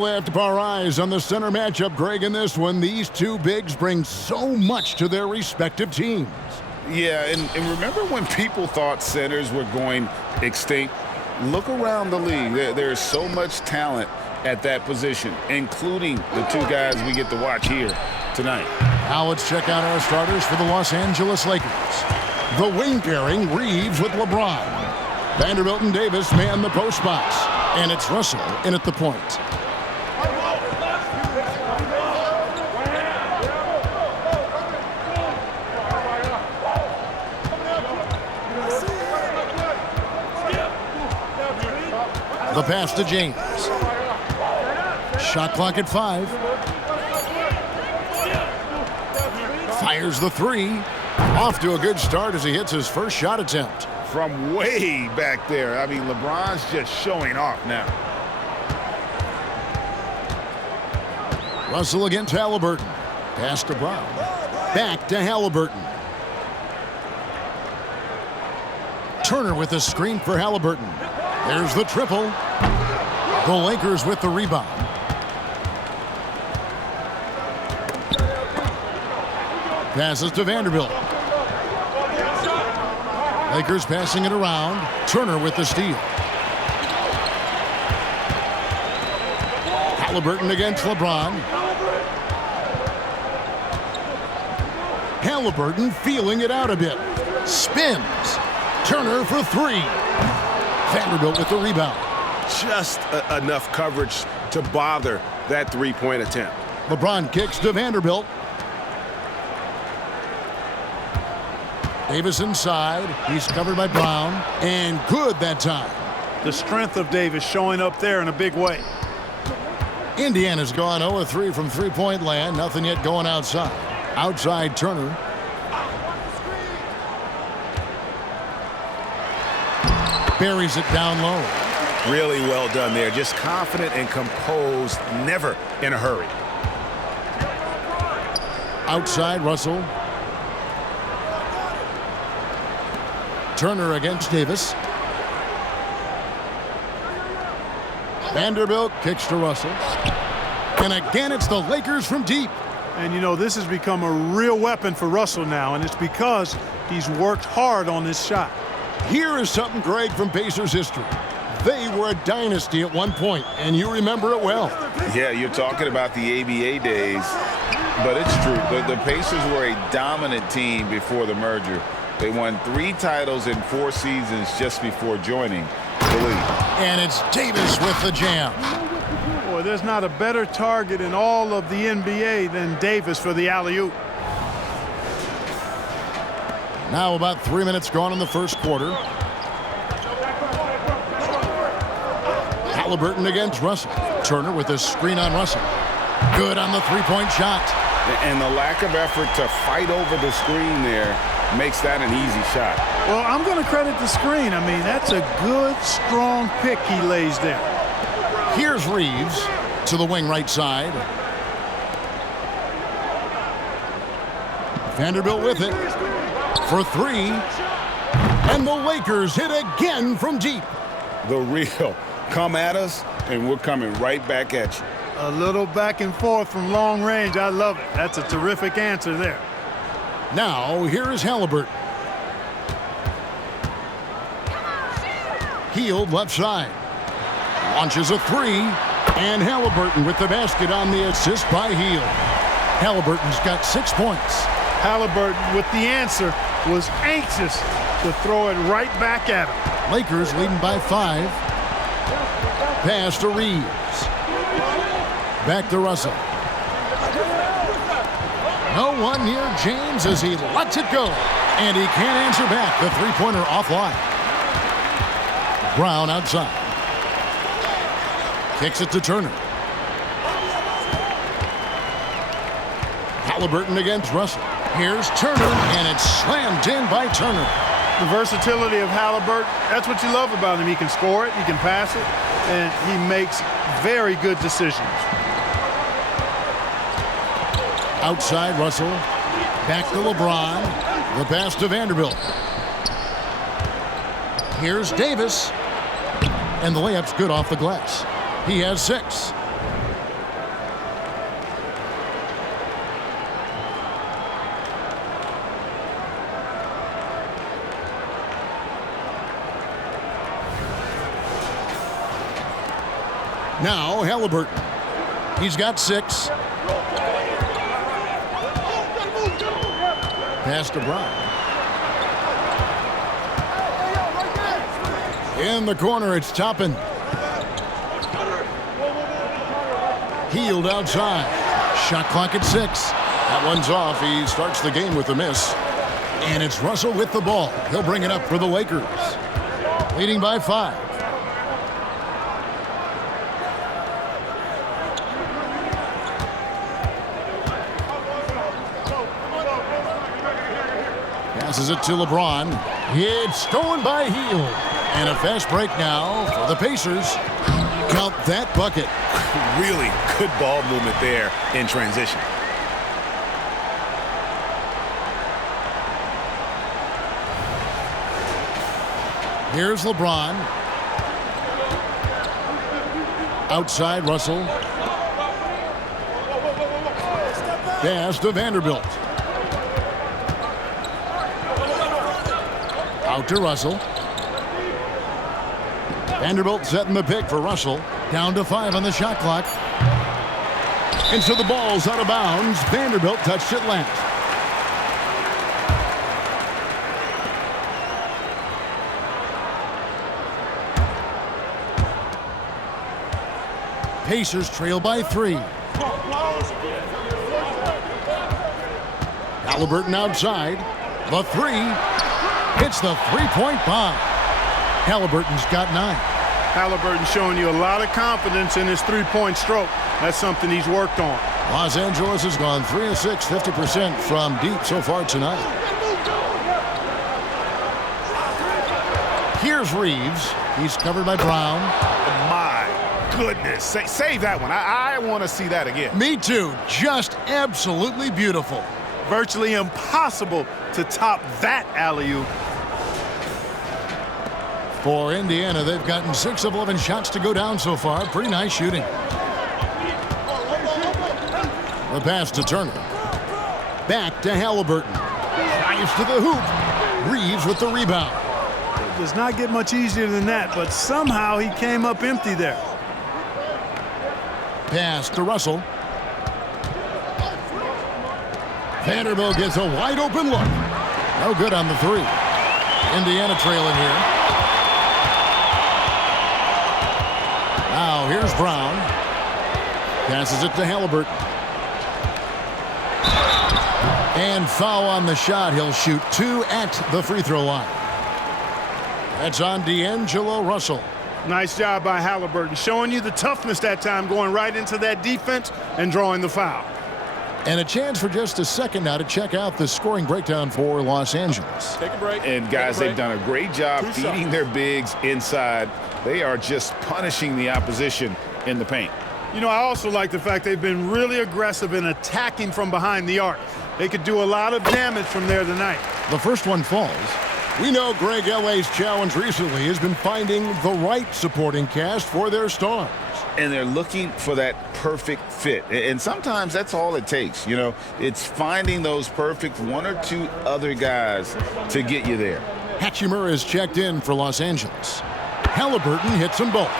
We have to put our eyes on the center matchup, Greg, in this one. These two bigs bring so much to their respective teams. Yeah, and remember when people thought centers were going extinct? Look around the league. There's so much talent at that position, including the two guys we get to watch here tonight. Now let's check out our starters for the Los Angeles Lakers. The wing pairing, Reeves with LeBron. Vanderbilt and Davis man the post box. And it's Russell in at the point. The pass to James. Shot clock at 5. Fires the three. Off to a good start as he hits his first shot attempt. From way back there. I mean, LeBron's just showing off now. Russell against Halliburton. Pass to Brown. Back to Halliburton. Turner with a screen for Halliburton. There's the triple. The Lakers with the rebound. Passes to Vanderbilt. Lakers passing it around. Turner with the steal. Halliburton against LeBron. Halliburton feeling it out a bit. Spins. Turner for three. Vanderbilt with the rebound. Just enough coverage to bother that three-point attempt. LeBron kicks to Vanderbilt. Davis inside. He's covered by Brown. And good that time. The strength of Davis showing up there in a big way. Indiana's gone 0-3 from three-point land. Nothing yet going outside. Outside Turner. Buries it down low. Really well done there. Just confident and composed, never in a hurry. Outside Russell. Turner against Davis. Vanderbilt kicks to Russell. And again, it's the Lakers from deep. And, you know, this has become a real weapon for Russell now, and it's because he's worked hard on this shot. Here is something, Greg, from Pacers history. They were a dynasty at one point, and you remember it well. Yeah, you're talking about the ABA days, but it's true. The Pacers were a dominant team before the merger. They won 3 titles in 4 seasons just before joining the league. And it's Davis with the jam. Boy, there's not a better target in all of the NBA than Davis for the alley-oop. Now about 3 minutes gone in the first quarter. Halliburton against Russell. Turner with a screen on Russell. Good on the three-point shot. And the lack of effort to fight over the screen there makes that an easy shot. Well, I'm going to credit the screen. I mean, that's a good, strong pick he lays there. Here's Reeves to the wing right side. Vanderbilt with it for 3. And the Lakers hit again from deep. The real come at us, and we're coming right back at you. A little back and forth from long range. I love it. That's a terrific answer there. Now, here is Halliburton. Healed left side. Launches a 3. And Halliburton with the basket on the assist by Heald. Halliburton's got 6 points. Halliburton with the answer was anxious to throw it right back at him. Lakers leading by 5. Pass to Reeves. Back to Russell. No one near James as he lets it go. And he can't answer back. The three-pointer offline. Brown outside. Kicks it to Turner. Halliburton against Russell. Here's Turner, and it's slammed in by Turner. The versatility of Halliburton, that's what you love about him. He can score it, he can pass it, and he makes very good decisions. Outside Russell. Back to LeBron. The pass to Vanderbilt. Here's Davis. And the layup's good off the glass. He has 6. Now Halliburton. He's got 6. Pass to Brown. In the corner, it's Toppin. Healed outside. Shot clock at 6. That one's off. He starts the game with a miss. And it's Russell with the ball. He'll bring it up for the Lakers. Leading by 5. Passes it to LeBron. It's stolen by Hield. And a fast break now for the Pacers. Count that bucket. Really good ball movement there in transition. Here's LeBron. Outside Russell. Pass to Vanderbilt. Out to Russell. Vanderbilt setting the pick for Russell. Down to 5 on the shot clock. And so the ball's out of bounds. Vanderbilt touched it last. Pacers trail by 3. Halliburton outside. The 3. Hits the three-point bomb. Halliburton's got 9. Halliburton showing you a lot of confidence in his three-point stroke. That's something he's worked on. Los Angeles has gone 3 of 6, 50% from deep so far tonight. Here's Reeves. He's covered by Brown. My goodness. Save that one. I want to see that again. Me too. Just absolutely beautiful. Virtually impossible to top that alley-oop. For Indiana, they've gotten 6 of 11 shots to go down so far. Pretty nice shooting. The pass to Turner. Back to Halliburton. Drives to the hoop. Reeves with the rebound. It does not get much easier than that, but somehow he came up empty there. Pass to Russell. Vanderbilt gets a wide open look. No good on the 3. Indiana trailing here. Now here's Brown. Passes it to Halliburton. And foul on the shot. He'll shoot 2 at the free throw line. That's on D'Angelo Russell. Nice job by Halliburton, showing you the toughness that time, going right into that defense and drawing the foul. And a chance for just a second now to check out the scoring breakdown for Los Angeles. Take a break. And guys, they've done a great job feeding their bigs inside. They are just punishing the opposition in the paint. You know, I also like the fact they've been really aggressive in attacking from behind the arc. They could do a lot of damage from there tonight. The first one falls. We know Greg L.A.'s challenge recently has been finding the right supporting cast for their stars. And they're looking for that perfect fit. And sometimes that's all it takes. You know, it's finding those perfect 1 or 2 other guys to get you there. Hatchimer is checked in for Los Angeles. Halliburton hits them both.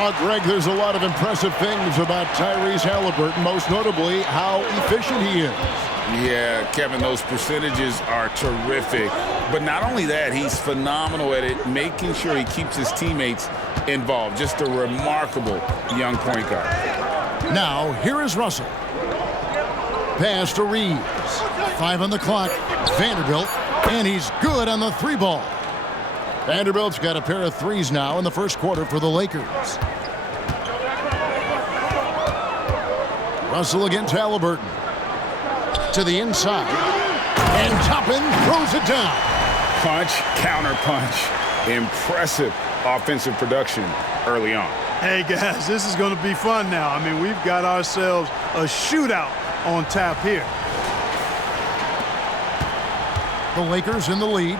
Oh, Greg, there's a lot of impressive things about Tyrese Halliburton, most notably how efficient he is. Yeah, Kevin, those percentages are terrific. But not only that, he's phenomenal at it, making sure he keeps his teammates involved. Just a remarkable young point guard. Now, here is Russell. Pass to Reeves. 5 on the clock. Vanderbilt, and he's good on the 3 ball. Vanderbilt's got a pair of 3s now in the first quarter for the Lakers. Russell against Halliburton. To the inside. And Toppin throws it down. Punch, counter punch. Impressive offensive production early on. Hey, guys, this is going to be fun now. I mean, we've got ourselves a shootout on tap here. The Lakers in the lead.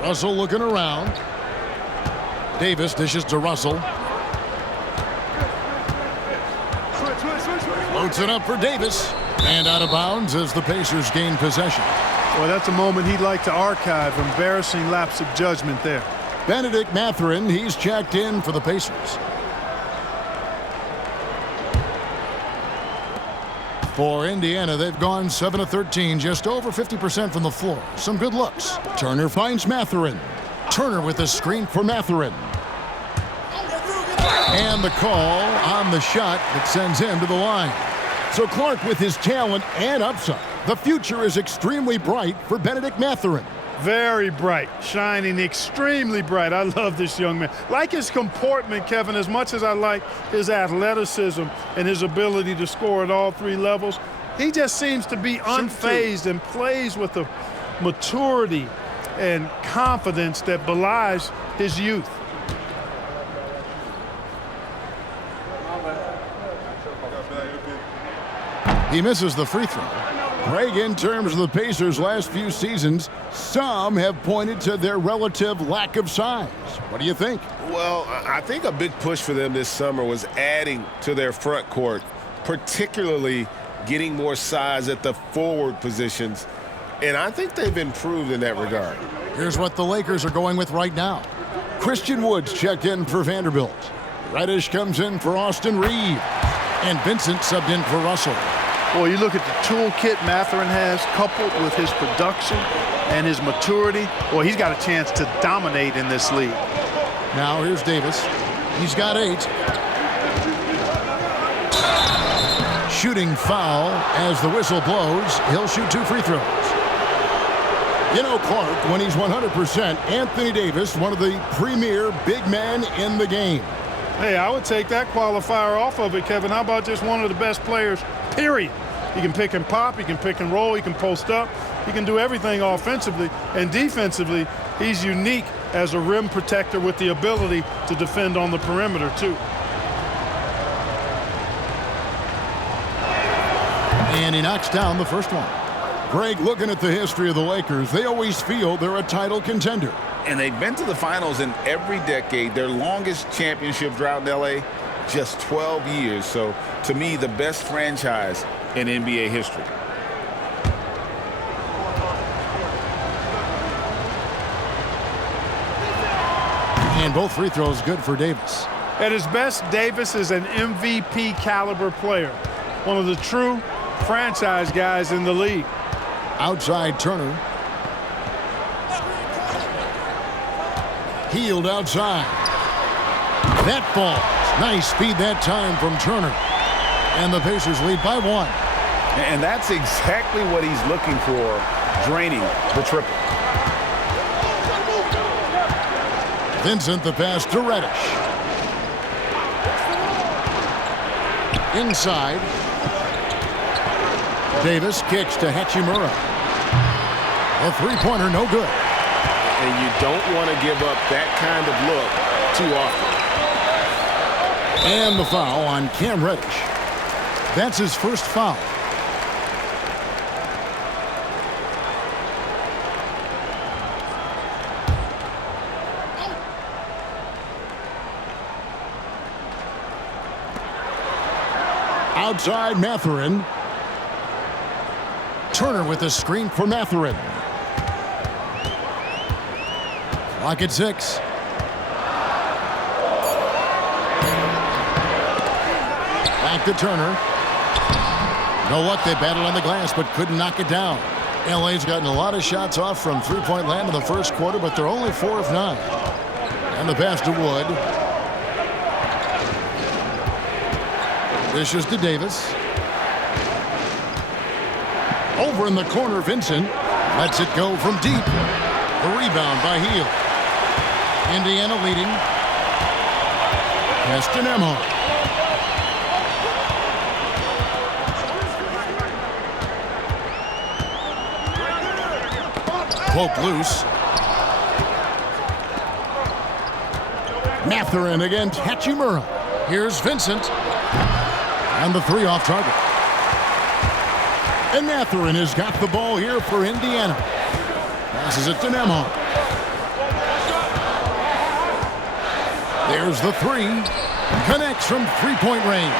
Russell looking around. Davis dishes to Russell. Floats it up for Davis. And out of bounds as the Pacers gain possession. Well, that's a moment he'd like to archive. Embarrassing lapse of judgment there. Benedict Mathurin, he's checked in for the Pacers. For Indiana, they've gone 7 of 13, just over 50% from the floor. Some good looks. Turner finds Mathurin. Turner with a screen for Mathurin. And the call on the shot that sends him to the line. So Clark, with his talent and upside, the future is extremely bright for Benedict Mathurin. Very bright, shining extremely bright. I love this young man. Like his comportment, Kevin, as much as I like his athleticism and his ability to score at all three levels, he just seems to be unfazed and plays with a maturity and confidence that belies his youth. He misses the free throw. Greg, in terms of the Pacers' last few seasons, some have pointed to their relative lack of size. What do you think? Well, I think a big push for them this summer was adding to their front court, particularly getting more size at the forward positions. And I think they've improved in that regard. Here's what the Lakers are going with right now. Christian Woods checked in for Vanderbilt. Reddish comes in for Austin Reeves. And Vincent subbed in for Russell. Well, you look at the toolkit Mathurin has, coupled with his production and his maturity. Well, he's got a chance to dominate in this league. Now here's Davis. He's got 8. Shooting foul as the whistle blows. He'll shoot 2 free throws. You know, Clark, when he's 100%, Anthony Davis, one of the premier big men in the game. Hey, I would take that qualifier off of it, Kevin. How about just one of the best players, period? He can pick and pop, he can pick and roll, he can post up, he can do everything offensively. And defensively, he's unique as a rim protector with the ability to defend on the perimeter, too. And he knocks down the first one. Greg, looking at the history of the Lakers, they always feel they're a title contender. And they've been to the finals in every decade. Their longest championship drought in L.A., just 12 years. So, to me, the best franchise in NBA history. And both free throws good for Davis. At his best, Davis is an MVP caliber player. One of the true franchise guys in the league. Outside Turner. Healed outside. That falls. Nice speed that time from Turner. And the Pacers lead by 1. And that's exactly what he's looking for, draining the triple. Vincent the pass to Reddish. Inside. Davis kicks to Hachimura. A three-pointer, no good. And you don't want to give up that kind of look too often. And the foul on Cam Reddish. That's his first foul. Outside Mathurin. Turner with a screen for Mathurin. Clock at 6. Back to Turner. No luck, they battled on the glass but couldn't knock it down. LA's gotten a lot of shots off from three-point land in the first quarter, but they're only 4 of 9. And the pass to Wood. Dishes to Davis. Over in the corner, Vincent lets it go from deep. A rebound by Hield. Indiana leading. Castanemo. Poke loose. Mathurin against Hachimura. Here's Vincent. And the 3 off target. And Mathurin has got the ball here for Indiana. Passes it to Nemo. There's the 3. Connects from three-point range.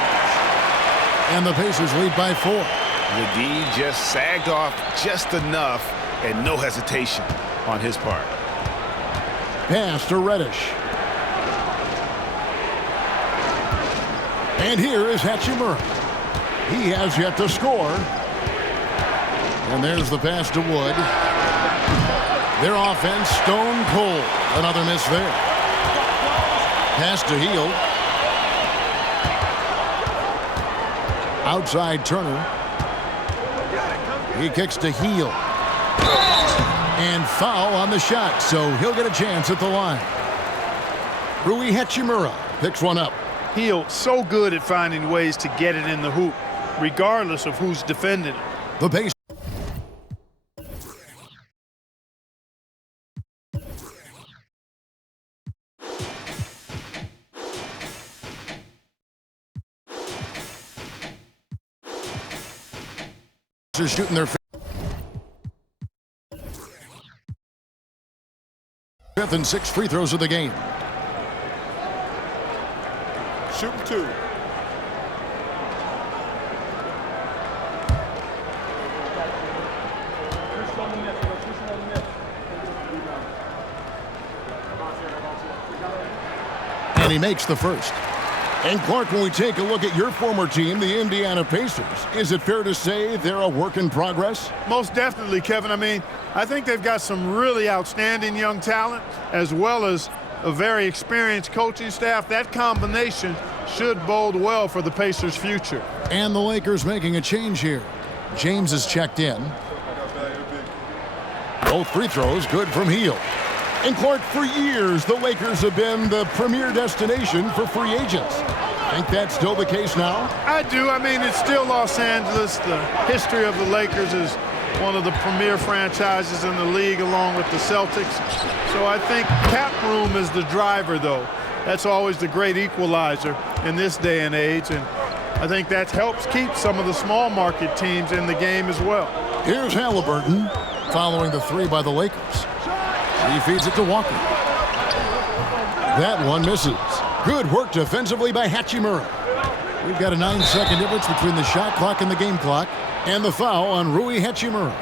And the Pacers lead by 4. The D just sagged off just enough and no hesitation on his part. Pass to Reddish. And here is Hachimura. He has yet to score. And there's the pass to Wood. Their offense stone cold. Another miss there. Pass to Hield. Outside Turner. He kicks to Hield. And foul on the shot, so he'll get a chance at the line. Rui Hachimura picks one up. Hield so good at finding ways to get it in the hoop, regardless of who's defending it. The base. They're shooting their fifth and sixth free throws of the game. Shooting 2. And he makes the first. And Clark, when we take a look at your former team, the Indiana Pacers, is it fair to say they're a work in progress? Most definitely, Kevin. I mean, I think they've got some really outstanding young talent, as well as a very experienced coaching staff. That combination should bode well for the Pacers' future. And the Lakers making a change here. James is checked in. Both free throws good from Hield. And Clark, for years, the Lakers have been the premier destination for free agents. Think that's still the case now? I do. I mean, it's still Los Angeles. The history of the Lakers is one of the premier franchises in the league, along with the Celtics. So I think cap room is the driver, though. That's always the great equalizer in this day and age. And I think that helps keep some of the small market teams in the game as well. Here's Halliburton following the three by the Lakers. He feeds it to Walker. That one misses. Good work defensively by Hachimura. We've got a 9-second difference between the shot clock and the game clock, and the foul on Rui Hachimura.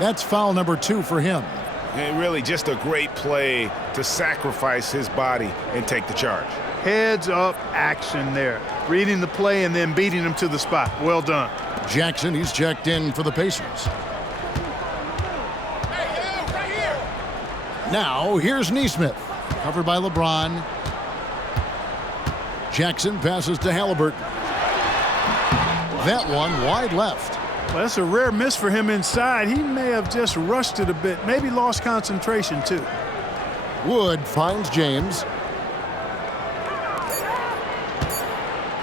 That's foul number 2 for him. And really just a great play to sacrifice his body and take the charge. Heads up action there. Reading the play and then beating him to the spot. Well done. Jackson, he's checked in for the Pacers. Now, here's Nesmith, covered by LeBron. Jackson passes to Halliburton. That one wide left. Well, that's a rare miss for him inside. He may have just rushed it a bit, maybe lost concentration too. Wood finds James.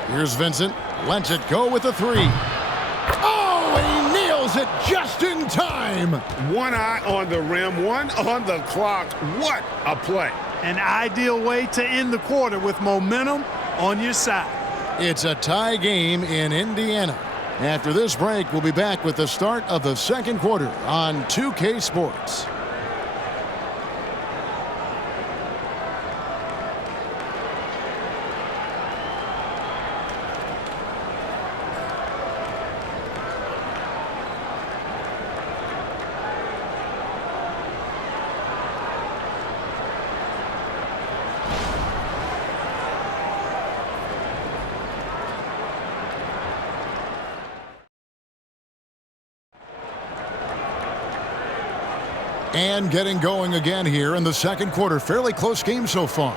Here's Vincent, lets it go with a 3. Oh, he nails it just in time. One eye on the rim, one on the clock. What a play. An ideal way to end the quarter with momentum on your side. It's a tie game in Indiana. After this break, we'll be back with the start of the second quarter on 2K Sports. And getting going again here in the second quarter. Fairly close game so far.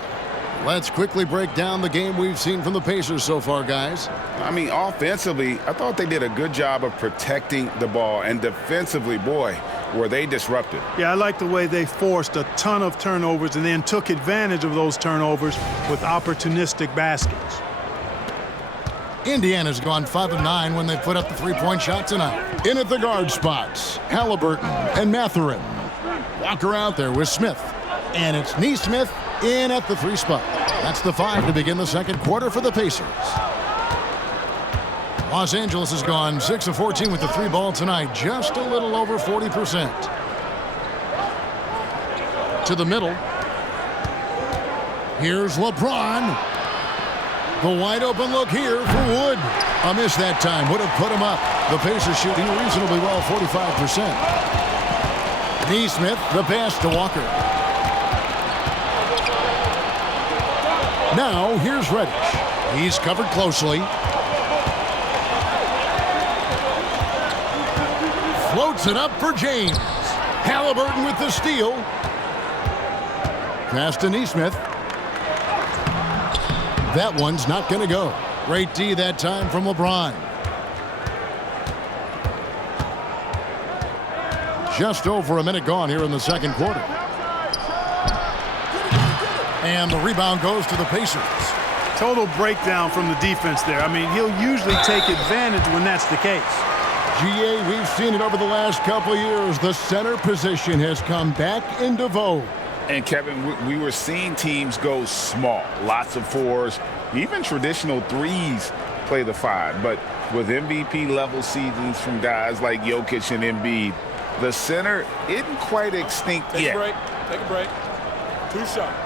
Let's quickly break down the game we've seen from the Pacers so far, guys. I mean, offensively, I thought they did a good job of protecting the ball. And defensively, boy, were they disruptive. Yeah, I like the way they forced a ton of turnovers and then took advantage of those turnovers with opportunistic baskets. Indiana's gone 5 of 9 when they put up the three-point shot tonight. In at the guard spots, Halliburton and Mathurin. Walker out there with Smith. And it's Nesmith in at the 3 spot. That's the 5 to begin the second quarter for the Pacers. Los Angeles has gone 6 of 14 with the 3 ball tonight. Just a little over 40%. To the middle. Here's LeBron. The wide open look here for Wood. A miss that time. Would have put him up. The Pacers shooting reasonably well, 45%. Nesmith, the pass to Walker. Now here's Reddish. He's covered closely. Floats it up for James. Halliburton with the steal. Pass to Nesmith. That one's not going to go. Great D that time from LeBron. Just over a minute gone here in the second quarter. And the rebound goes to the Pacers. Total breakdown from the defense there. I mean, he'll usually take advantage when that's the case. GA, we've seen it over the last couple of years. The center position has come back into vogue. And, Kevin, we were seeing teams go small. Lots of fours, even traditional threes play the 5. But with MVP-level seasons from guys like Jokic and Embiid, the center isn't quite extinct yet. Take a break. 2 shots.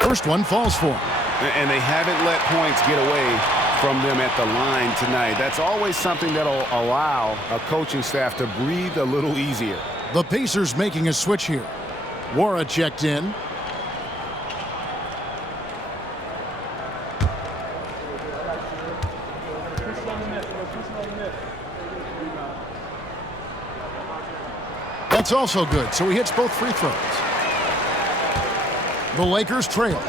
First one falls for him. And they haven't let points get away from them at the line tonight. That's always something that'll allow a coaching staff to breathe a little easier. The Pacers making a switch here. Wara checked in. That's also good, so he hits both free throws. The Lakers trail.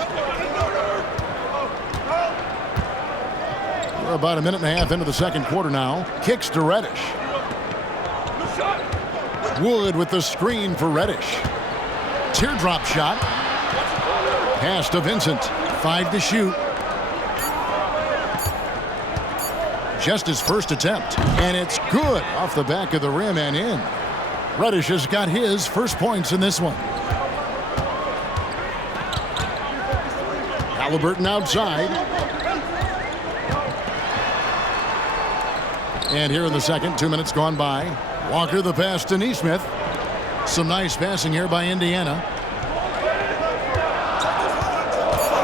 We're about a minute and a half into the second quarter now. Kicks to Reddish. Wood with the screen for Reddish. Teardrop shot. Pass to Vincent. 5 to shoot. Just his first attempt. And it's good off the back of the rim and in. Reddish has got his first points in this one. Halliburton outside. And here in the second, 2 minutes gone by. Walker the pass to Nesmith. Some nice passing here by Indiana.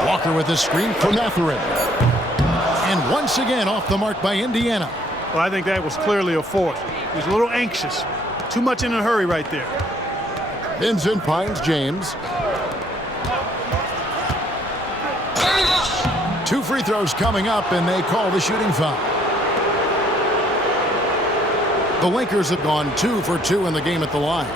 Walker with the screen for Mathurin. And once again off the mark by Indiana. Well, I think that was clearly a force. He was a little anxious. Too much in a hurry right there. Vincent finds James. 2 free throws coming up, and they call the shooting foul. The Lakers have gone 2 for 2 in the game at the line.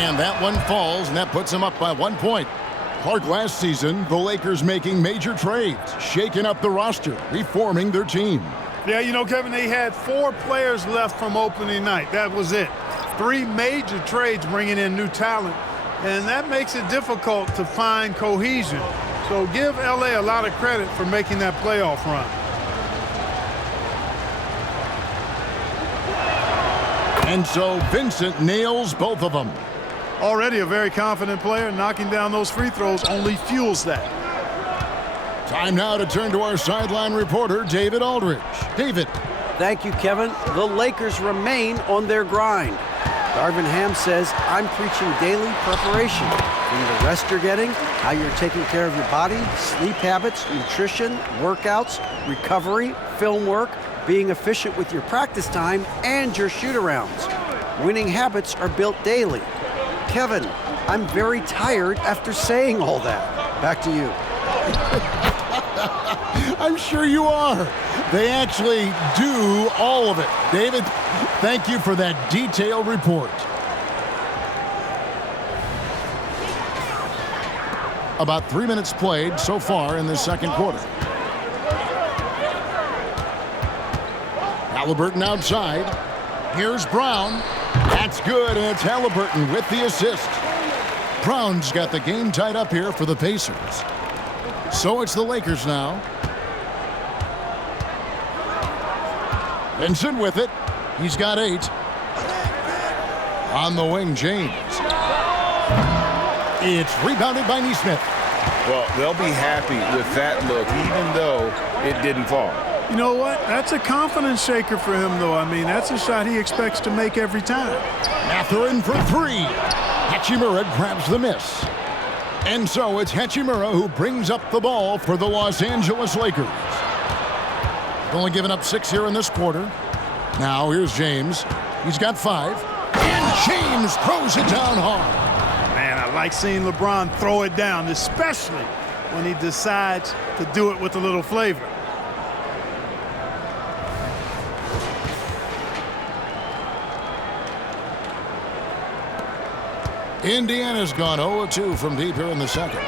And that one falls, and that puts them up by 1 point. Clark, last season, the Lakers making major trades, shaking up the roster, reforming their team. Yeah, you know, Kevin, they had 4 players left from opening night. That was it. 3 major trades bringing in new talent, and that makes it difficult to find cohesion. So give LA a lot of credit for making that playoff run. And so Vincent nails both of them. Already a very confident player, knocking down those free throws only fuels that. Time now to turn to our sideline reporter, David Aldridge. David. Thank you, Kevin. The Lakers remain on their grind. Darvin Ham says, I'm preaching daily preparation. From the rest you're getting, how you're taking care of your body, sleep habits, nutrition, workouts, recovery, film work, being efficient with your practice time, and your shoot-arounds. Winning habits are built daily. Kevin, I'm very tired after saying all that. Back to you. I'm sure you are. They actually do all of it. David, thank you for that detailed report. About 3 minutes played so far in the second quarter. Halliburton outside. Here's Brown. That's good, and it's Halliburton with the assist. Brown's got the game tied up here for the Pacers. So it's the Lakers now. Vincent with it. He's got 8. On the wing, James. It's rebounded by Neesmith. Well, they'll be happy with that look, even though it didn't fall. You know what? That's a confidence shaker for him, though. I mean, that's a shot he expects to make every time. Mathurin for three. Hachimura grabs the miss. And so it's Hachimura who brings up the ball for the Los Angeles Lakers. They've only given up 6 here in this quarter. Now here's James. He's got 5. And James throws it down hard. Man, I like seeing LeBron throw it down, especially when he decides to do it with a little flavor. Indiana's gone 0-2 from deep here in the second.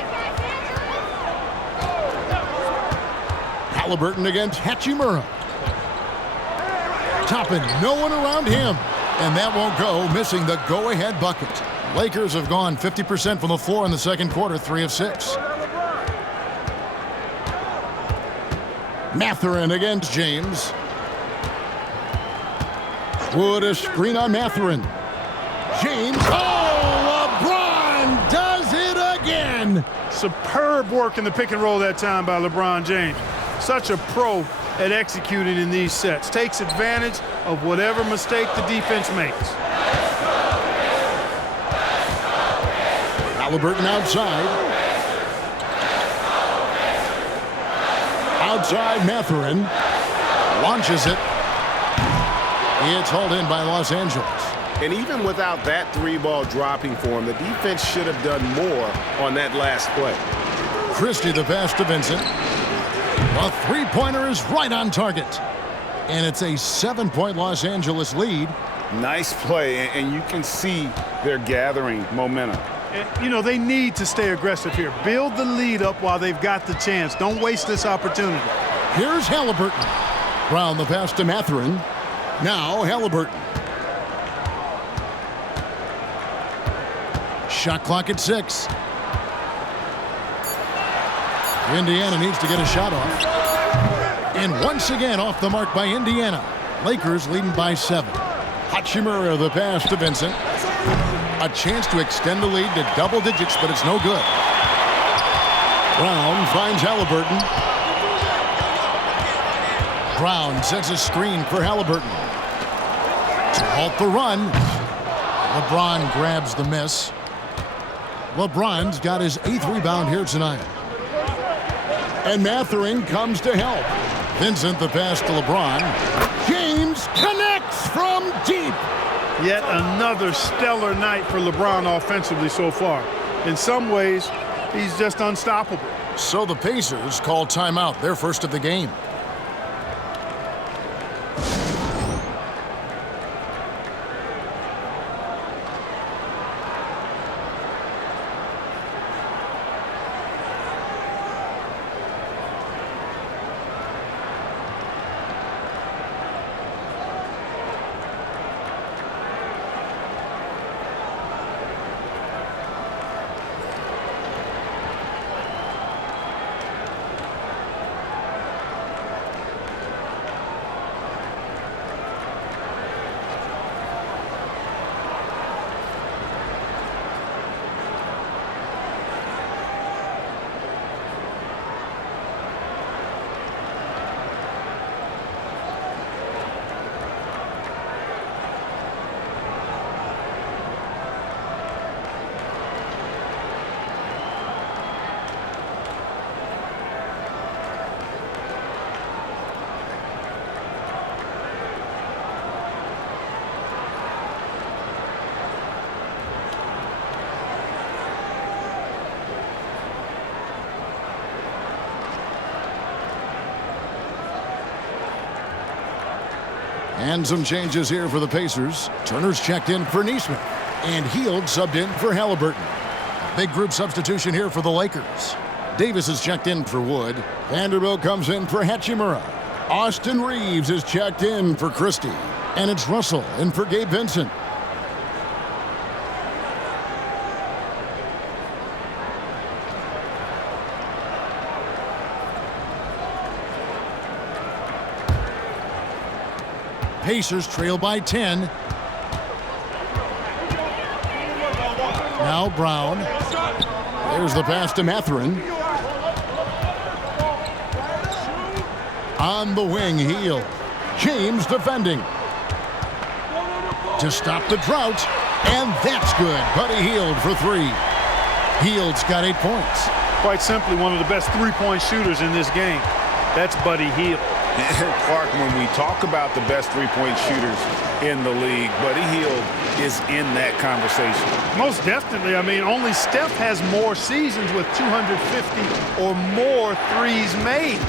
Halliburton against Hachimura. Toppin, no one around him. And that won't go, missing the go-ahead bucket. Lakers have gone 50% from the floor in the second quarter, 3 of 6. Mathurin against James. Wood a screen on Mathurin. James, LeBron does it again. Superb work in the pick and roll that time by LeBron James. Such a pro at executing in these sets. Takes advantage of whatever mistake the defense makes. Halliburton outside. Outside Mathurin. Launches it. It's hauled in by Los Angeles. And even without that 3-ball dropping for him, the defense should have done more on that last play. Christie the pass to Vincent. The three-pointer is right on target. And it's a 7-point Los Angeles lead. Nice play, and you can see they're gathering momentum. You know, they need to stay aggressive here. Build the lead up while they've got the chance. Don't waste this opportunity. Here's Halliburton. Brown the pass to Mathurin. Now Halliburton. Shot clock at 6. Indiana needs to get a shot off. And once again off the mark by Indiana. Lakers leading by 7. Hachimura the pass to Vincent. A chance to extend the lead to double digits, but it's no good. Brown finds Halliburton. Brown sets a screen for Halliburton. To halt the run. LeBron grabs the miss. LeBron's got his 8th rebound here tonight. And Mathurin comes to help. Vincent the pass to LeBron. James connects from deep. Yet another stellar night for LeBron offensively so far. In some ways, he's just unstoppable. So the Pacers call timeout, their first of the game. And some changes here for the Pacers. Turner's checked in for Neesmith. And Hield subbed in for Halliburton. Big group substitution here for the Lakers. Davis is checked in for Wood. Vanderbilt comes in for Hachimura. Austin Reeves is checked in for Christie. And it's Russell in for Gabe Vincent. Pacers trail by 10. Now Brown. There's the pass to Mathurin. On the wing, Hield. James defending. To stop the drought. And that's good. Buddy Hield for 3. Hield's got 8 points. Quite simply, one of the best three-point shooters in this game. That's Buddy Hield. Clark, when we talk about the best three-point shooters in the league, Buddy Hield is in that conversation. Most definitely. I mean, only Steph has more seasons with 250 or more threes made.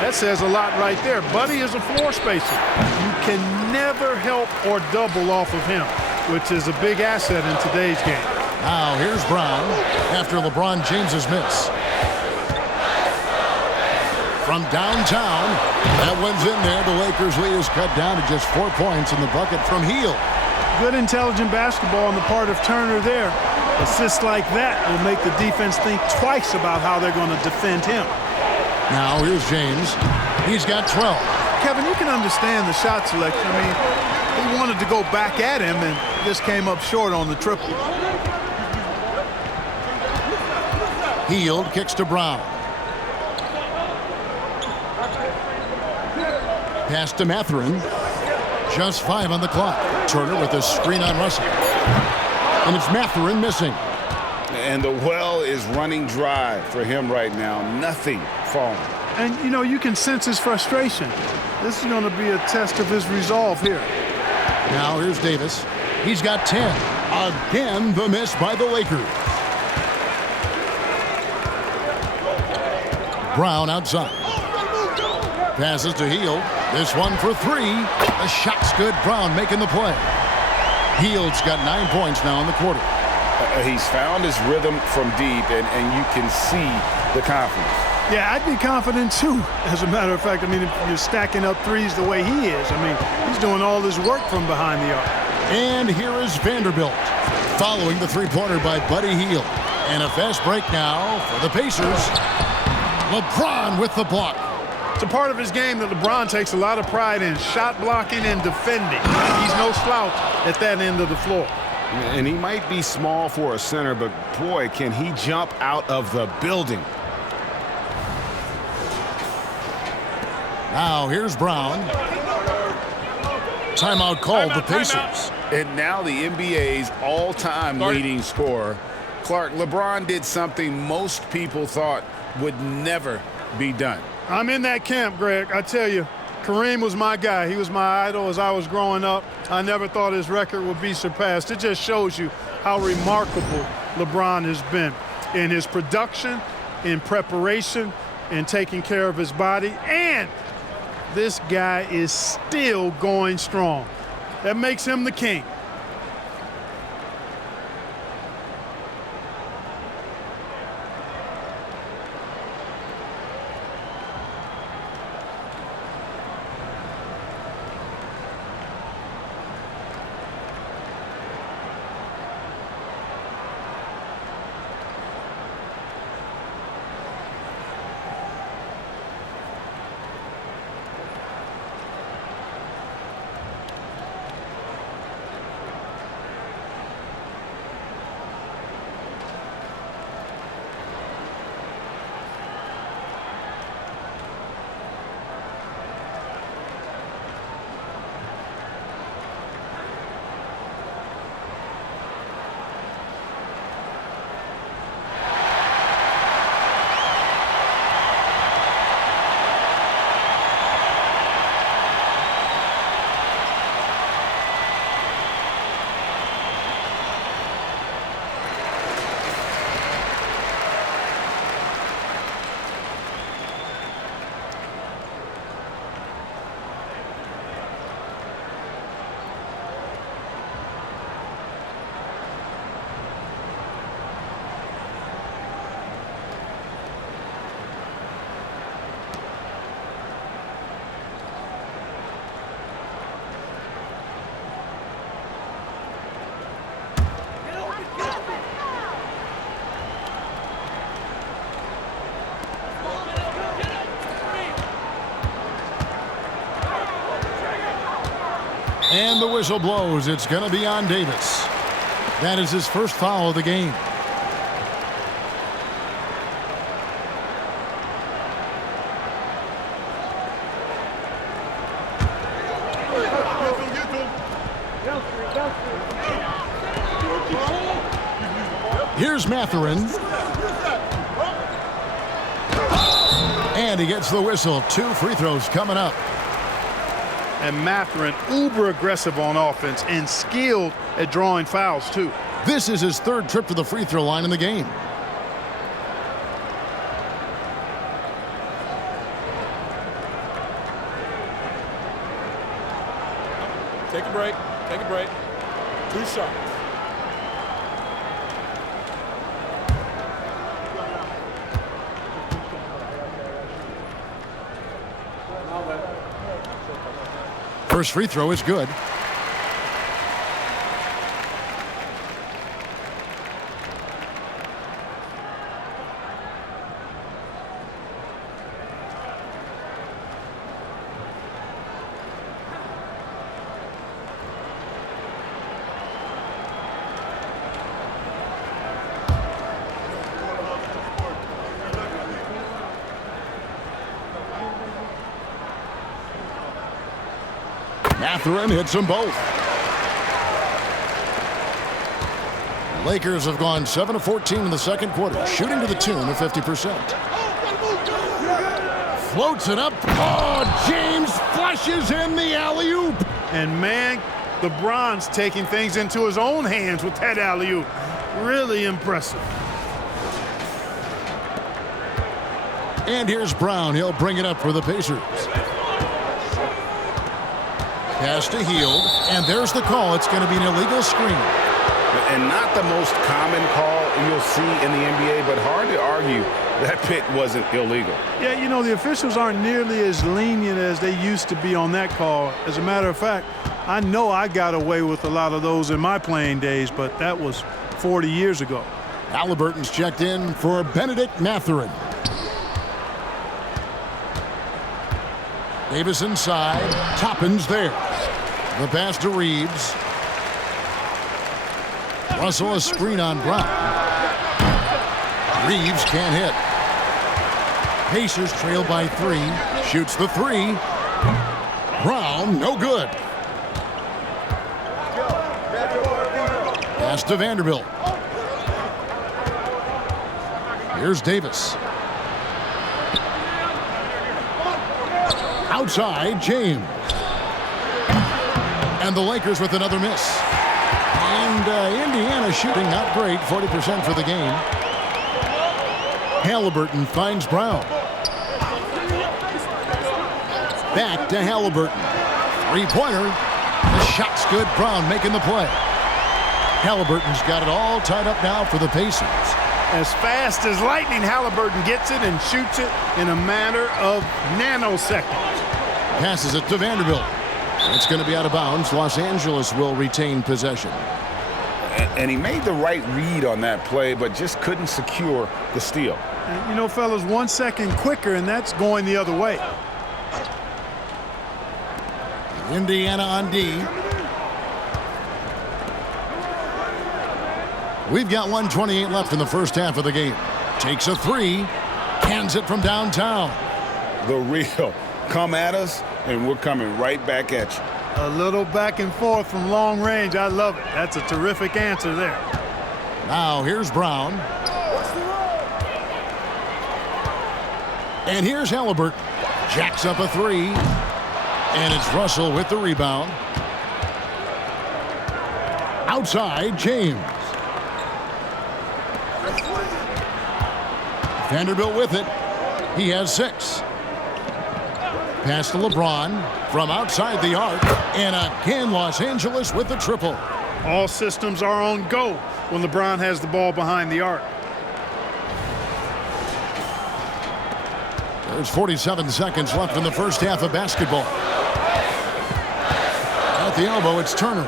That says a lot right there. Buddy is a floor spacer. You can never help or double off of him, which is a big asset in today's game. Now here's Brown after LeBron James's miss. From downtown, that one's in there. The Lakers lead is cut down to just 4 points in the bucket from Hield. Good intelligent basketball on the part of Turner there. Assists like that will make the defense think twice about how they're going to defend him. Now here's James. He's got 12. Kevin, you can understand the shot selection. I mean, he wanted to go back at him and just came up short on the triple. Hield kicks to Brown. Pass to Mathurin. Just 5 on the clock. Turner with a screen on Russell. And it's Mathurin missing. And the well is running dry for him right now. Nothing falling. And, you know, you can sense his frustration. This is going to be a test of his resolve here. Now here's Davis. He's got 10. Again, the miss by the Lakers. Brown outside. Passes to Hield. This one for 3. The shot's good. Brown making the play. Hield's got 9 points now in the quarter. He's found his rhythm from deep, and you can see the confidence. Yeah, I'd be confident too. As a matter of fact, I mean, if you're stacking up threes the way he is, I mean, he's doing all this work from behind the arc. And here is Vanderbilt following the three-pointer by Buddy Hield. And a fast break now for the Pacers. LeBron with the block. It's a part of his game that LeBron takes a lot of pride in, shot blocking and defending. He's no slouch at that end of the floor. And he might be small for a center, but boy, can he jump out of the building. Now here's Brown. Timeout called the Pacers. And now the NBA's all-time leading scorer. Clark, LeBron did something most people thought would never be done. I'm in that camp, Greg. I tell you, Kareem was my guy. He was my idol as I was growing up. I never thought his record would be surpassed. It just shows you how remarkable LeBron has been in his production, in preparation, in taking care of his body. And this guy is still going strong. That makes him the king. And the whistle blows. It's going to be on Davis. That is his first foul of the game. Here's Mathurin. And he gets the whistle. 2 free throws coming up. And Mathurin, uber aggressive on offense and skilled at drawing fouls, too. This is his 3rd trip to the free throw line in the game. Take a break. Take a break. 2 shots. First free throw is good. Mathurin hits them both. Lakers have gone 7 of 14 in the second quarter, shooting to the tune of 50%. Floats it up. Oh, James flushes in the alley-oop. And, man, LeBron's taking things into his own hands with that alley-oop. Really impressive. And here's Brown. He'll bring it up for the Pacers. Pass to Hield, and there's the call. It's going to be an illegal screen. And not the most common call you'll see in the NBA, but hard to argue that pick wasn't illegal. Yeah, you know, the officials aren't nearly as lenient as they used to be on that call. As a matter of fact, I know I got away with a lot of those in my playing days, but that was 40 years ago. Halliburton's checked in for Benedict Mathurin. Davis inside. Toppin's there. The pass to Reeves. Russell a screen on Brown. Reeves can't hit. Pacers trail by 3. Shoots the 3. Brown, no good. Pass to Vanderbilt. Here's Davis. Outside, James. And the Lakers with another miss. And Indiana shooting not great, 40% for the game. Halliburton finds Brown. Back to Halliburton. 3-pointer. The shot's good. Brown making the play. Halliburton's got it all tied up now for the Pacers. As fast as lightning, Halliburton gets it and shoots it in a matter of nanoseconds. Passes it to Vanderbilt. It's going to be out of bounds. Los Angeles will retain possession. And he made the right read on that play, but just couldn't secure the steal. And, you know, fellas, 1 second quicker, and that's going the other way. Indiana on D. We've got 1:28 left in the first half of the game. Takes a 3. Cans it from downtown. The real. Come at us, and we're coming right back at you. A little back and forth from long range. I love it. That's a terrific answer there. Now here's Brown. And here's Halliburton. Jacks up a 3. And it's Russell with the rebound. Outside, James. Vanderbilt with it. He has 6. Pass to LeBron from outside the arc. And again, Los Angeles with the triple. All systems are on go when LeBron has the ball behind the arc. There's 47 seconds left in the first half of basketball. At the elbow, it's Turner.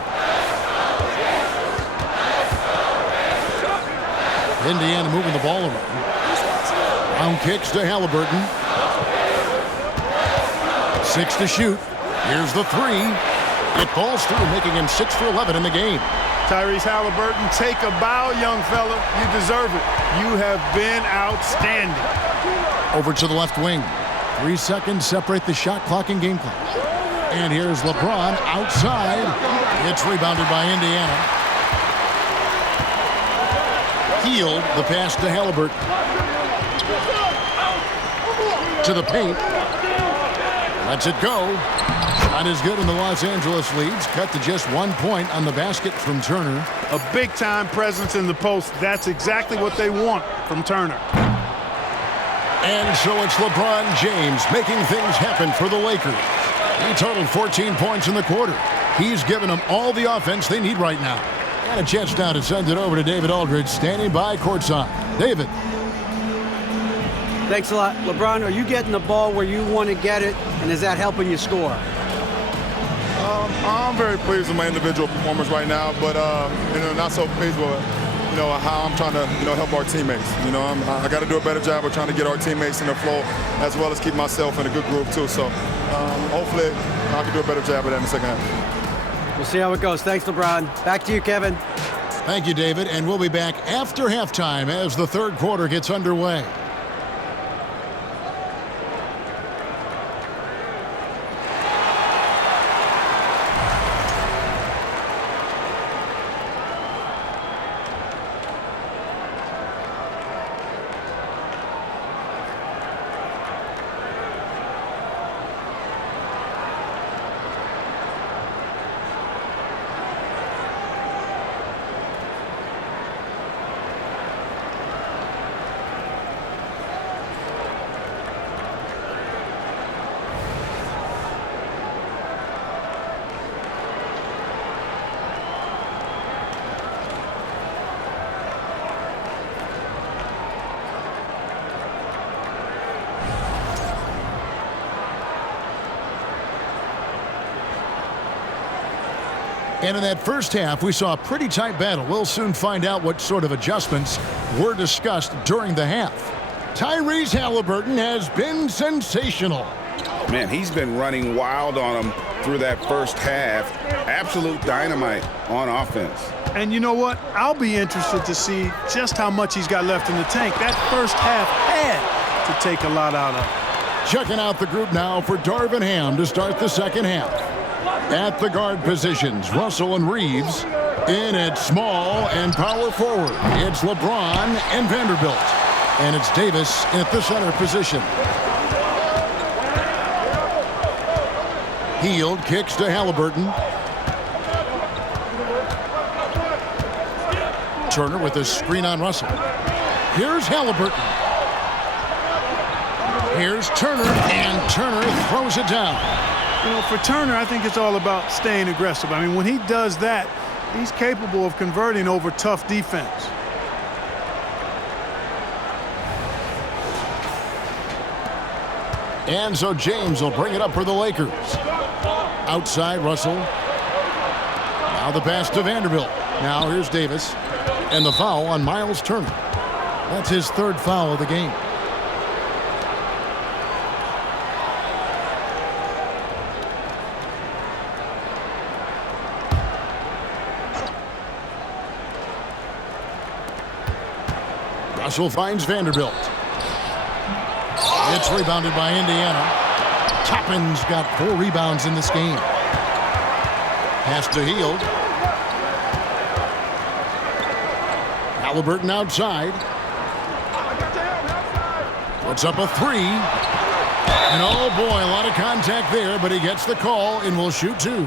Indiana moving the ball around. Brown kicks to Halliburton. 6 to shoot. Here's the 3. It falls through, making him 6 for 11 in the game. Tyrese Halliburton, take a bow, young fella. You deserve it. You have been outstanding. Over to the left wing. 3 seconds separate the shot clock and game clock. And here's LeBron outside. It's rebounded by Indiana. Healed the pass to Halliburton. To the paint. Lets it go. Shot is good, and the Los Angeles leads cut to just 1 point on the basket from Turner. A big-time presence in the post. That's exactly what they want from Turner. And so it's LeBron James making things happen for the Lakers. He totaled 14 points in the quarter. He's given them all the offense they need right now. And a chance now to send it over to David Aldridge, standing by courtside. David. Thanks a lot. LeBron, are you getting the ball where you want to get it, and is that helping you score? I'm very pleased with my individual performance right now, but not so pleased with how I'm trying to help our teammates. I got to do a better job of trying to get our teammates in the flow, as well as keep myself in a good groove too. So hopefully I can do a better job of that in the second half. We'll see how it goes. Thanks, LeBron. Back to you, Kevin. Thank you, David, and we'll be back after halftime as the third quarter gets underway. And in that first half, we saw a pretty tight battle. We'll soon find out what sort of adjustments were discussed during the half. Tyrese Halliburton has been sensational. Man, he's been running wild on him through that first half. Absolute dynamite on offense. And you know what? I'll be interested to see just how much he's got left in the tank. That first half had to take a lot out of. Checking out the group now for Darvin Ham to start the second half. At the guard positions, Russell and Reeves. In at small and power forward, it's LeBron and Vanderbilt. And it's Davis at the center position. Hield kicks to Halliburton. Turner with a screen on Russell. Here's Halliburton. Here's Turner, and Turner throws it down. For Turner, I think it's all about staying aggressive. I mean, when he does that, he's capable of converting over tough defense. And so James will bring it up for the Lakers. Outside, Russell. Now the pass to Vanderbilt. Now here's Davis. And the foul on Miles Turner. That's his third foul of the game. Russell finds Vanderbilt. It's rebounded by Indiana. Toppin's got 4 rebounds in this game. Pass to Hield. Halliburton outside. Puts up a 3. And oh boy, a lot of contact there, but he gets the call and will shoot 2.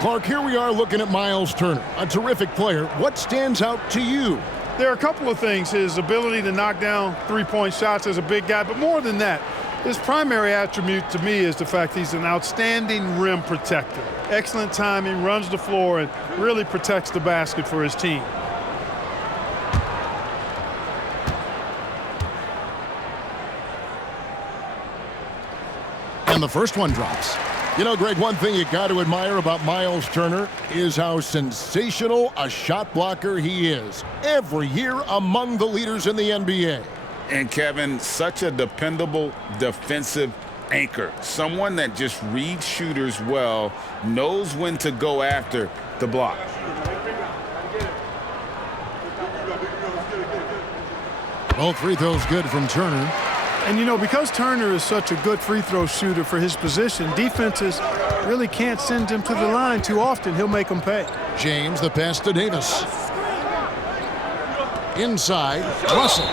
Clark, here we are looking at Miles Turner, a terrific player. What stands out to you? There are a couple of things. His ability to knock down three-point shots as a big guy, but more than that, his primary attribute to me is the fact he's an outstanding rim protector. Excellent timing, runs the floor, and really protects the basket for his team. And the first one drops. You know, Greg, one thing you got to admire about Miles Turner is how sensational a shot blocker he is. Every year among the leaders in the NBA. And Kevin, such a dependable defensive anchor. Someone that just reads shooters well, knows when to go after the block. Both free throws good from Turner. And, you know, because Turner is such a good free throw shooter for his position, defenses really can't send him to the line too often. He'll make them pay. James, the pass to Davis. Inside, Russell.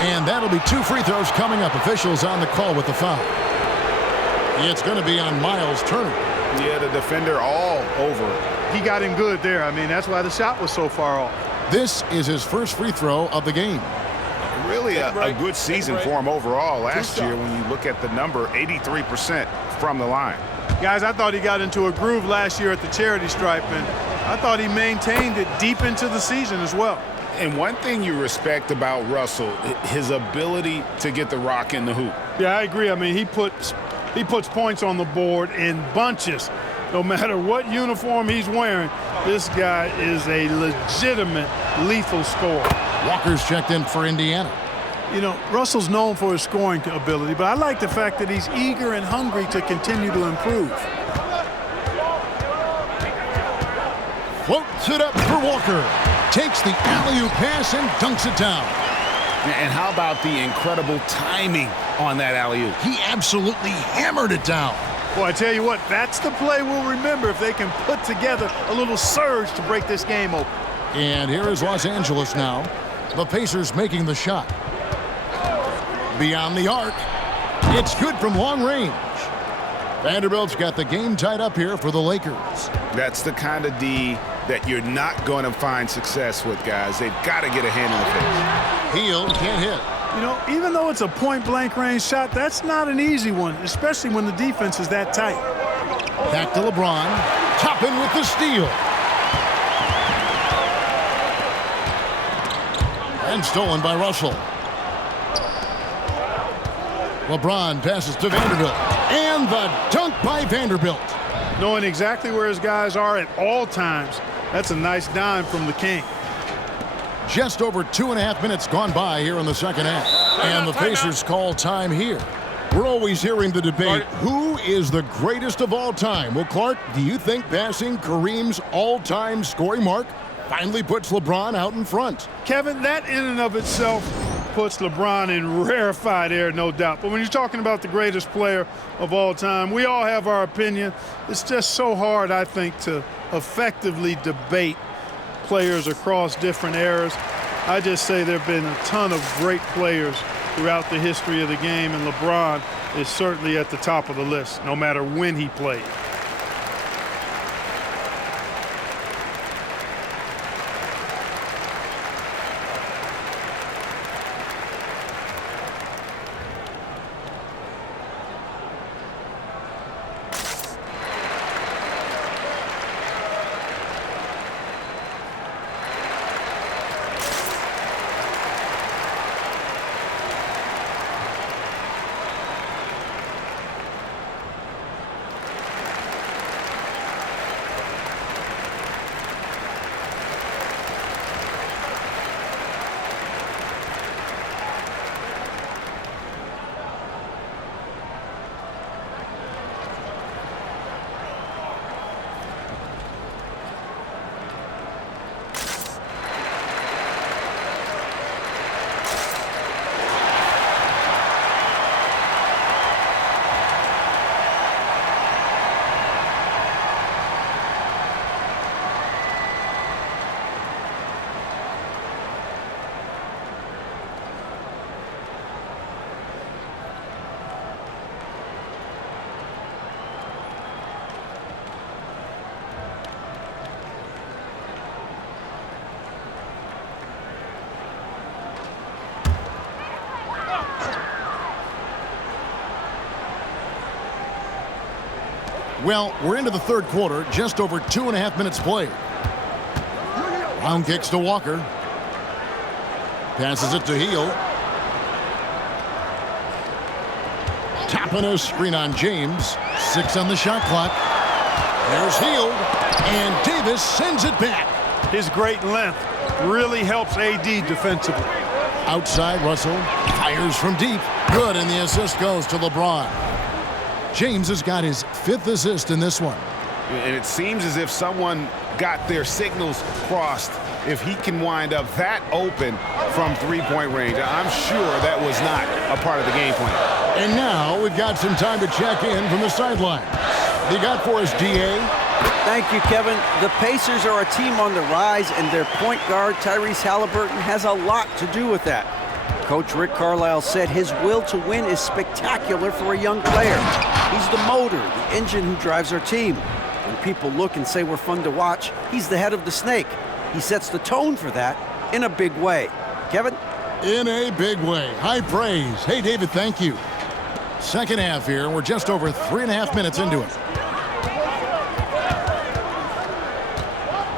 And that'll be 2 free throws coming up. Officials on the call with the foul. It's going to be on Miles Turner. Yeah, the defender all over. He got him good there. I mean, that's why the shot was so far off. This is his first free throw of the game. Really a good season for him overall last year when you look at the number, 83% from the line. Guys, I thought he got into a groove last year at the charity stripe, and I thought he maintained it deep into the season as well. And one thing you respect about Russell, his ability to get the rock in the hoop. Yeah, I agree. I mean, he puts points on the board in bunches. No matter what uniform he's wearing, this guy is a legitimate lethal scorer. Walker's checked in for Indiana. You know, Russell's known for his scoring ability, but I like the fact that he's eager and hungry to continue to improve. Floats it up for Walker. Takes the alley-oop pass and dunks it down. And how about the incredible timing on that alley-oop? He absolutely hammered it down. Boy, I tell you what, that's the play we'll remember if they can put together a little surge to break this game open. And here is Los Angeles now. The Pacers making the shot. Beyond the arc. It's good from long range. Vanderbilt's got the game tied up here for the Lakers. That's the kind of D that you're not going to find success with, guys. They've got to get a hand in the face. Hield can't hit. You know, even though it's a point-blank range shot, that's not an easy one, especially when the defense is that tight. Back to LeBron. Toppin with the steal. And stolen by Russell. LeBron passes to Vanderbilt. And the dunk by Vanderbilt. Knowing exactly where his guys are at all times, that's a nice dime from the King. Just over 2.5 minutes gone by here in the second half. And the Pacers call time here. We're always hearing the debate, who is the greatest of all time? Well, Clark, do you think passing Kareem's all-time scoring mark finally puts LeBron out in front? Kevin, that in and of itself puts LeBron in rarefied air, no doubt. But when you're talking about the greatest player of all time, we all have our opinion. It's just so hard, I think, to effectively debate players across different eras. I just say there have been a ton of great players throughout the history of the game, and LeBron is certainly at the top of the list, no matter when he played. Well, we're into the third quarter, just over 2.5 minutes played. Brown kicks to Walker. Passes it to Hield. Tapping a screen on James. 6 on the shot clock. There's Hield. And Davis sends it back. His great length really helps AD defensively. Outside, Russell fires from deep. Good, and the assist goes to LeBron. James has got his 5th assist in this one. And it seems as if someone got their signals crossed if he can wind up that open from three-point range. I'm sure that was not a part of the game plan. And now we've got some time to check in from the sideline. You got for us, DA? Thank you, Kevin. The Pacers are a team on the rise, and their point guard, Tyrese Halliburton, has a lot to do with that. Coach Rick Carlisle said his will to win is spectacular for a young player. He's the motor, the engine who drives our team. When people look and say we're fun to watch, he's the head of the snake. He sets the tone for that in a big way. Kevin? In a big way. High praise. Hey, David, thank you. Second half here. We're just over 3.5 minutes into it.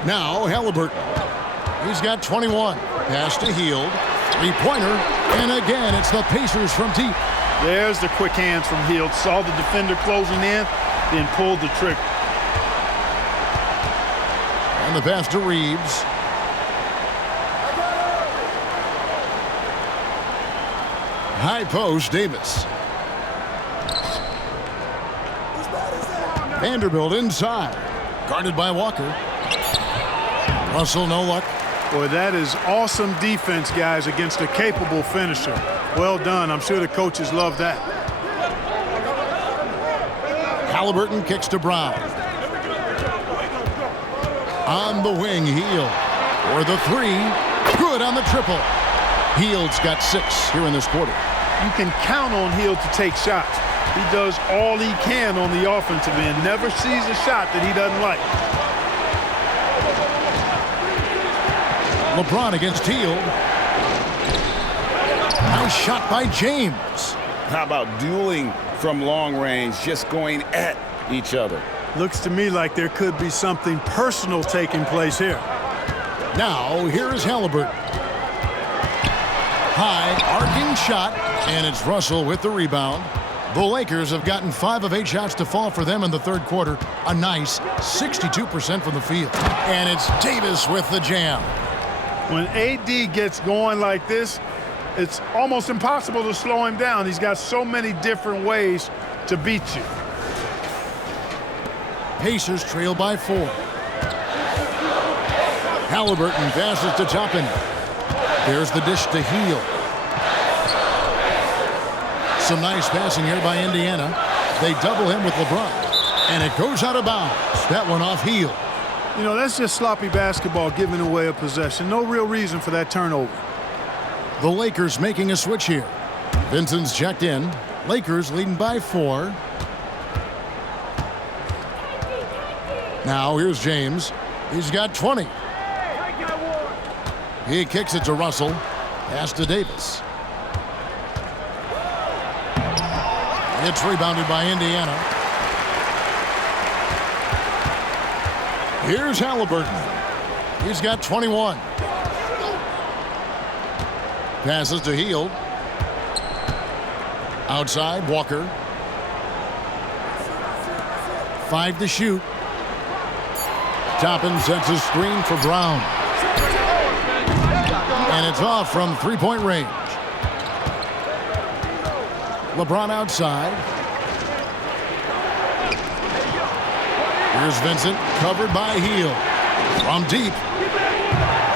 Now, Halliburton. He's got 21. Pass to Hield. Three-pointer. And again, it's the Pacers from deep. There's the quick hands from Hield. Saw the defender closing in, then pulled the trigger. And the pass to Reeves. High post, Davis. Vanderbilt inside. Guarded by Walker. Russell, no luck. Boy, that is awesome defense, guys, against a capable finisher. Well done. I'm sure the coaches love that. Halliburton kicks to Brown. On the wing, Hield. For the three. Good on the triple. Hield's got 6 here in this quarter. You can count on Hield to take shots. He does all he can on the offensive end. Never sees a shot that he doesn't like. LeBron against Hield. Nice shot by James. How about dueling from long range, just going at each other? Looks to me like there could be something personal taking place here. Now, here is Halliburton. High, arcing shot, and it's Russell with the rebound. The Lakers have gotten 5 of 8 shots to fall for them in the third quarter. A nice 62% from the field. And it's Davis with the jam. When AD gets going like this, it's almost impossible to slow him down. He's got so many different ways to beat you. Pacers trail by 4. Halliburton passes to Toppin. There's the dish to Hield. Some nice passing here by Indiana. They double him with LeBron. And it goes out of bounds. That one off Hield. You know, that's just sloppy basketball, giving away a possession. No real reason for that turnover. The Lakers making a switch here. Vincent's checked in. Lakers leading by 4. Now here's James. He's got 20. He kicks it to Russell. Pass to Davis. It's rebounded by Indiana. Here's Halliburton. He's got 21. Passes to Hield. Outside, Walker. 5 to shoot. Toppin sets a screen for Brown. And it's off from three-point range. LeBron outside. Here's Vincent, covered by Hield. From deep.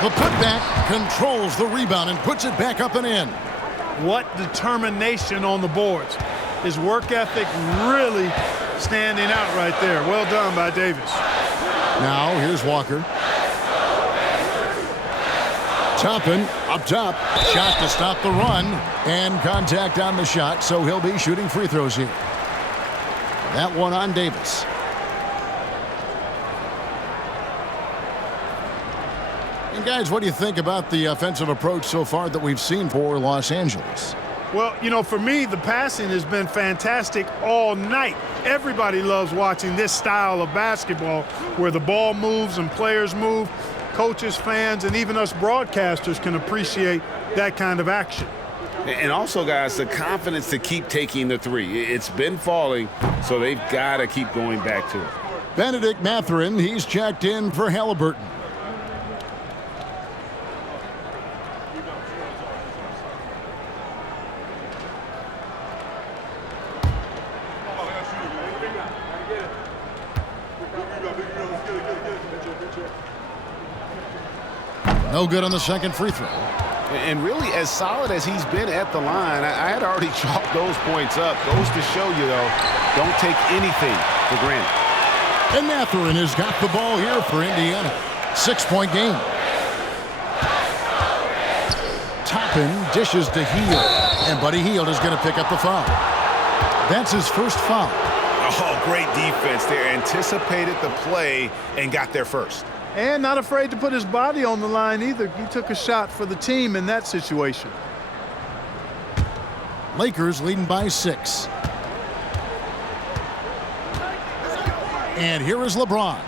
The putback controls the rebound and puts it back up and in. What determination on the boards. His work ethic really standing out right there. Well done by Davis. Now here's Walker. Toppin up top. Shot to stop the run. And contact on the shot, so he'll be shooting free throws here. That one on Davis. And guys, what do you think about the offensive approach so far that we've seen for Los Angeles? Well, you know, for me, the passing has been fantastic all night. Everybody loves watching this style of basketball where the ball moves and players move. Coaches, fans, and even us broadcasters can appreciate that kind of action. And also, guys, the confidence to keep taking the three. It's been falling, so they've got to keep going back to it. Benedict Mathurin, he's checked in for Halliburton. No good on the second free throw. And really, as solid as he's been at the line, I had already chalked those points up. Goes to show you, though, don't take anything for granted. And Mathurin has got the ball here for Indiana. 6-point game. Toppin dishes to Hield. And Buddy Hield is going to pick up the foul. That's his first foul. Oh, great defense there. Anticipated the play and got there first. And not afraid to put his body on the line either. He took a shot for the team in that situation. Lakers leading by 6. And here is LeBron.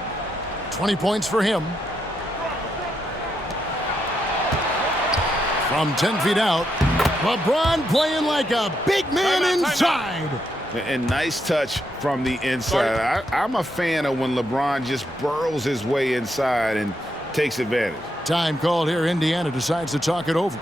20 points for him. From 10 feet out, LeBron playing like a big man inside. And nice touch from the inside. I'm a fan of when LeBron just burrows his way inside and takes advantage. Time called here. Indiana decides to talk it over.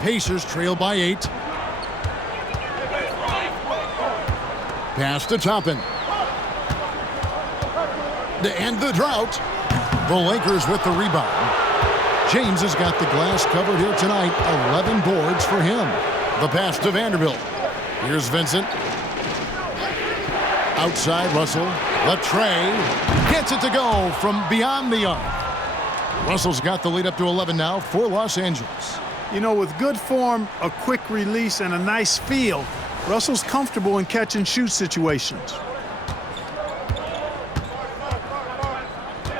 Pacers trail by 8. Pass to Toppin. To end the drought. The Lakers with the rebound. James has got the glass covered here tonight. 11 boards for him. The pass to Vanderbilt. Here's Vincent. Outside Russell. Latrey gets it to go from beyond the arc. Russell's got the lead up to 11 now for Los Angeles. You know, with good form, a quick release, and a nice feel, Russell's comfortable in catch and shoot situations.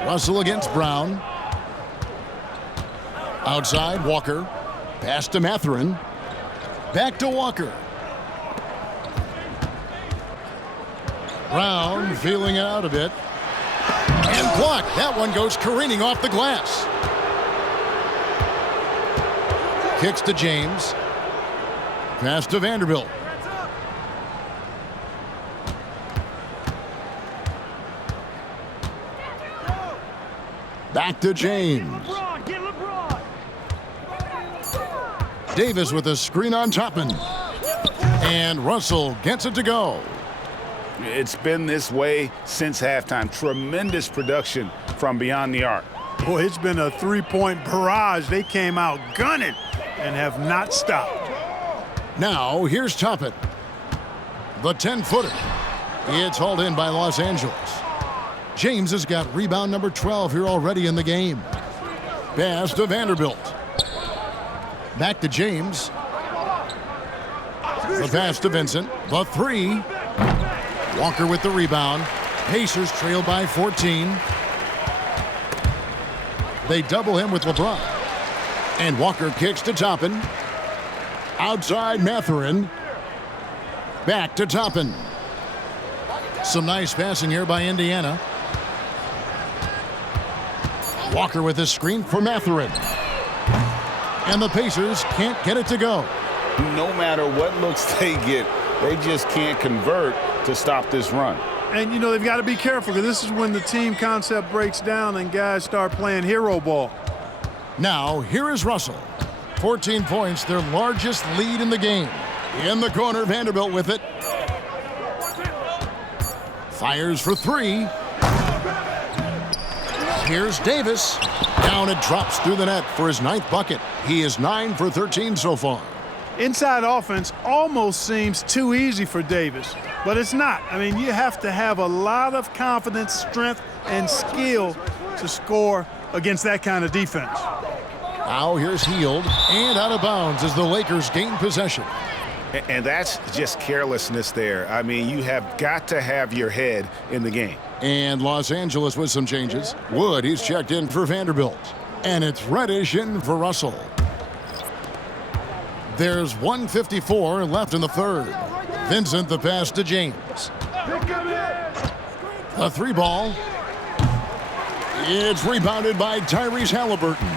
Russell against Brown. Outside, Walker. Pass to Mathurin. Back to Walker. Brown feeling it out a bit. And blocked. That one goes careening off the glass. Kicks to James. Pass to Vanderbilt. Back to James. Davis with a screen on Toppin. And Russell gets it to go. It's been this way since halftime. Tremendous production from beyond the arc. Boy, it's been a three-point barrage. They came out gunning and have not stopped. Now, here's Toppin. The 10-footer. It's hauled in by Los Angeles. James has got rebound number 12 here already in the game. Pass to Vanderbilt. Back to James. The pass to Vincent. The three. Walker with the rebound. Pacers trail by 14. They double him with LeBron. And Walker kicks to Toppin. Outside Mathurin. Back to Toppin. Some nice passing here by Indiana. Walker with a screen for Mathurin. And the Pacers can't get it to go. No matter what looks they get, they just can't convert to stop this run. And, you know, they've got to be careful because this is when the team concept breaks down and guys start playing hero ball. Now, here is Russell. 14 points, their largest lead in the game. In the corner, Vanderbilt with it. Fires for three. Here's Davis. Down it drops through the net for his 9th bucket. He is 9 for 13 so far. Inside offense almost seems too easy for Davis, but it's not. I mean, you have to have a lot of confidence, strength, and skill to score against that kind of defense. Now here's Hield, and out of bounds as the Lakers gain possession. And that's just carelessness there. I mean, you have got to have your head in the game. And Los Angeles with some changes. Wood, he's checked in for Vanderbilt. And it's Reddish in for Russell. There's 1:54 left in the third. Vincent the pass to James. A three ball. It's rebounded by Tyrese Halliburton.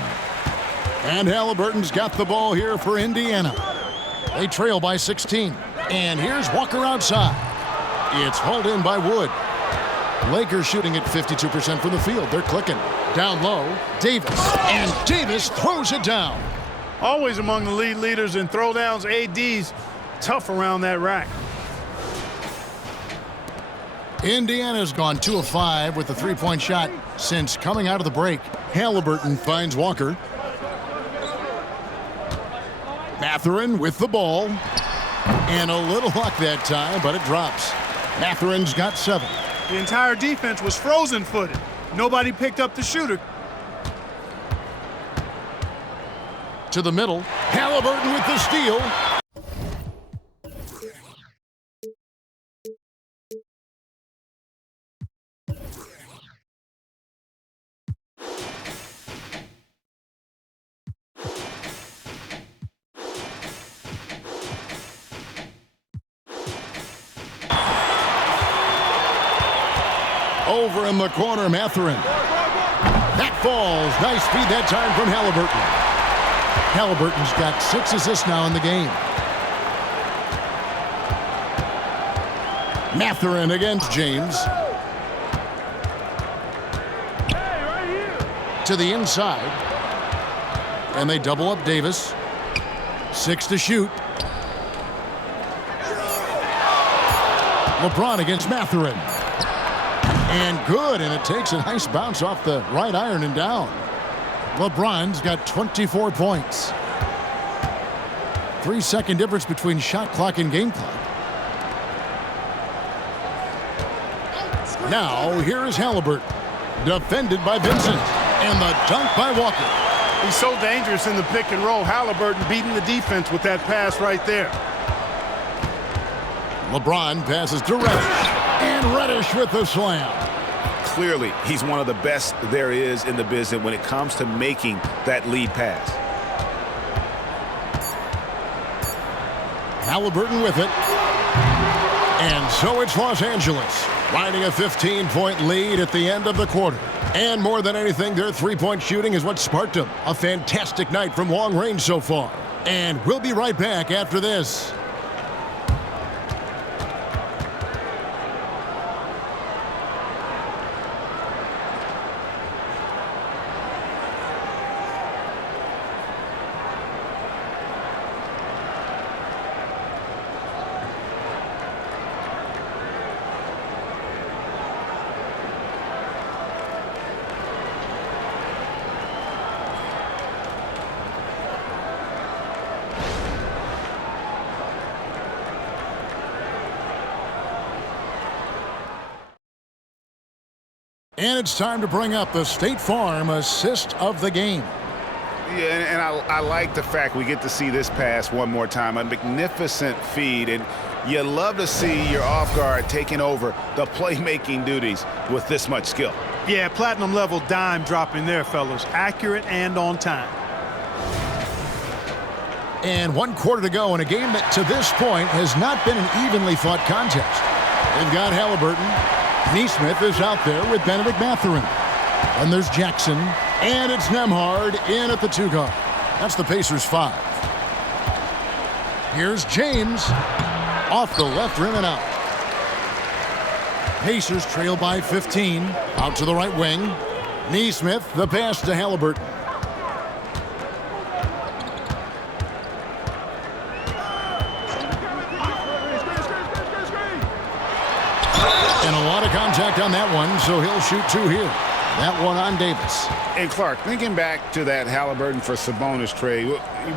And Halliburton's got the ball here for Indiana. They trail by 16. And here's Walker outside. It's hauled in by Wood. Lakers shooting at 52% from the field. They're clicking. Down low, Davis. And Davis throws it down. Always among the lead leaders in throwdowns. AD's tough around that rack. Indiana's gone 2 of 5 with the three-point shot since coming out of the break. Halliburton finds Walker. Mathurin with the ball. And a little luck that time, but it drops. Mathurin's got 7. The entire defense was frozen-footed. Nobody picked up the shooter. To the middle. Halliburton with the steal. Over in the corner, Mathurin. That falls. Nice feed that time from Halliburton. Halliburton's got 6 assists now in the game. Mathurin against James. To the inside. And they double up Davis. 6 to shoot. LeBron against Mathurin. And good, and it takes a nice bounce off the right iron and down. LeBron's got 24 points. 3-second difference between shot clock and game clock. Now, here is Halliburton. Defended by Vincent. And the dunk by Walker. He's so dangerous in the pick and roll. Halliburton beating the defense with that pass right there. LeBron passes to Reddish. And Reddish with the slam. Clearly, he's one of the best there is in the business when it comes to making that lead pass. Halliburton with it. And so it's Los Angeles, riding a 15-point lead at the end of the quarter. And more than anything, their three-point shooting is what sparked them. A fantastic night from long range so far. And we'll be right back after this. And it's time to bring up the State Farm assist of the game. Yeah, and I like the fact we get to see this pass one more time. A magnificent feed, and you love to see your off guard taking over the playmaking duties with this much skill. Yeah, platinum level dime dropping there, fellas. Accurate and on time. And 1 quarter to go in a game that to this point has not been an evenly fought contest. They've got Halliburton. Neesmith is out there with Benedict Mathurin. And there's Jackson. And it's Nembhard in at the 2 guard. That's the Pacers 5. Here's James. Off the left rim and out. Pacers trail by 15. Out to the right wing. Nesmith, the pass to Halliburton. And a lot of contact on that one, so he'll shoot 2 here. That one on Davis. And Clark, thinking back to that Halliburton for Sabonis trade,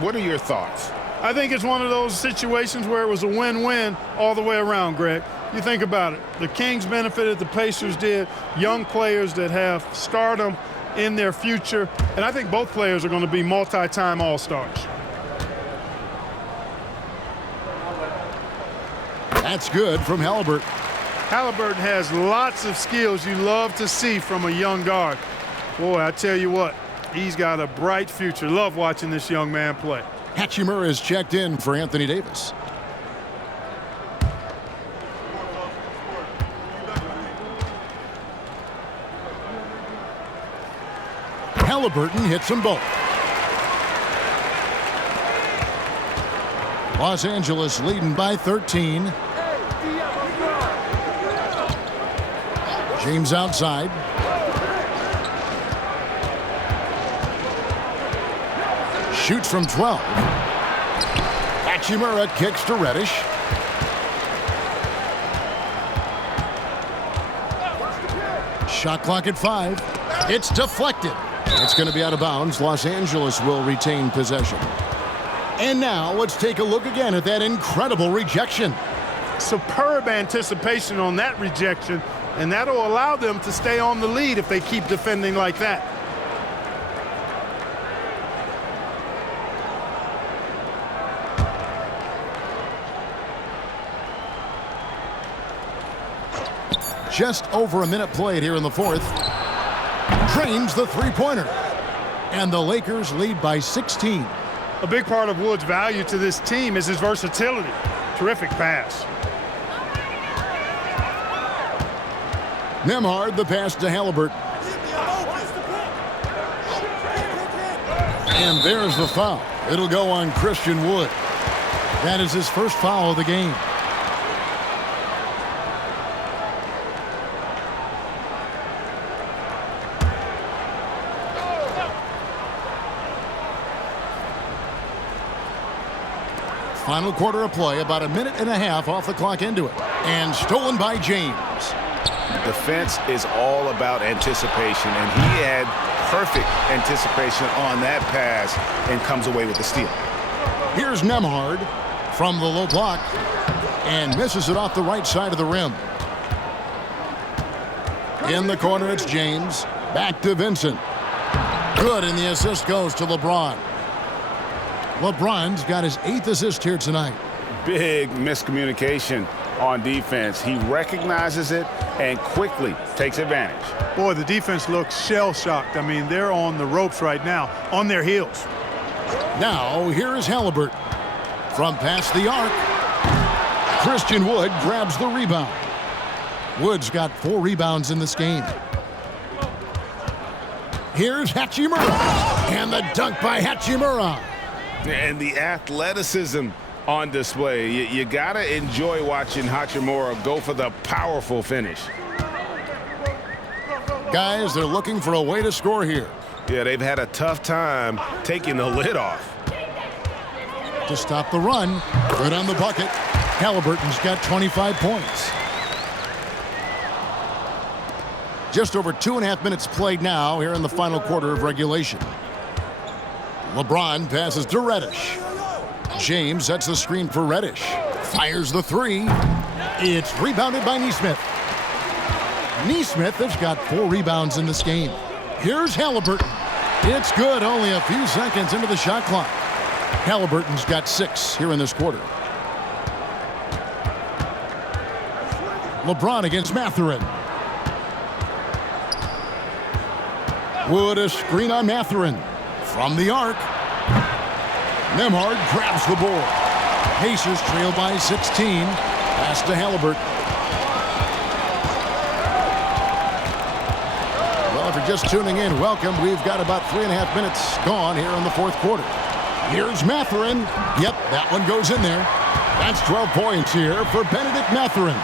what are your thoughts? I think it's one of those situations where it was a win-win all the way around, Greg. You think about it. The Kings benefited, the Pacers did. Young players that have stardom in their future. And I think both players are going to be multi-time All-Stars. That's good from Halliburton. Halliburton has lots of skills you love to see from a young guard. Boy, I tell you what, he's got a bright future. Love watching this young man play. Hachimura is checked in for Anthony Davis. Halliburton hits them both. Los Angeles leading by 13. James outside. Shoots from 12. Hachimura kicks to Reddish. Shot clock at 5. It's deflected. It's going to be out of bounds. Los Angeles will retain possession. And now let's take a look again at that incredible rejection. Superb anticipation on that rejection, and that'll allow them to stay on the lead if they keep defending like that. Just over a minute played here in the 4th. Drains the three-pointer. And the Lakers lead by 16. A big part of Wood's value to this team is his versatility. Terrific pass. Nembhard, the pass to Halliburton. And there's the foul. It'll go on Christian Wood. That is his first foul of the game. Final quarter of play, about a minute and a half off the clock into it. And stolen by James. Defense is all about anticipation, and he had perfect anticipation on that pass and comes away with the steal. Here's Nembhard from the low block and misses it off the right side of the rim. In the corner, it's James. Back to Vincent. Good, and the assist goes to LeBron. LeBron's got his 8th assist here tonight. Big miscommunication on defense. He recognizes it and quickly takes advantage. Boy, the defense looks shell-shocked. I mean, they're on the ropes right now, on their heels. Now, here is Halliburton. From past the arc, Christian Wood grabs the rebound. Wood's got 4 rebounds in this game. Here's Hachimura. And the dunk by Hachimura. And the athleticism on display. You got to enjoy watching Hachimura go for the powerful finish. Guys, they're looking for a way to score here. Yeah, they've had a tough time taking the lid off. To stop the run, good on the bucket. Halliburton's got 25 points. Just over 2.5 minutes played now here in the final quarter of regulation. LeBron passes to Reddish. James sets the screen for Reddish. Fires the 3. It's rebounded by Nesmith. Nesmith has got 4 rebounds in this game. Here's Halliburton. It's good, only a few seconds into the shot clock. Halliburton's got 6 here in this quarter. LeBron against Mathurin. Wood, a screen on Mathurin. From the arc. Nembhard grabs the board. Pacers trail by 16. Pass to Halliburton. Well, if you're just tuning in, welcome. We've got about 3.5 minutes gone here in the fourth quarter. Here's Mathurin. Yep, that one goes in there. That's 12 points here for Benedict Mathurin.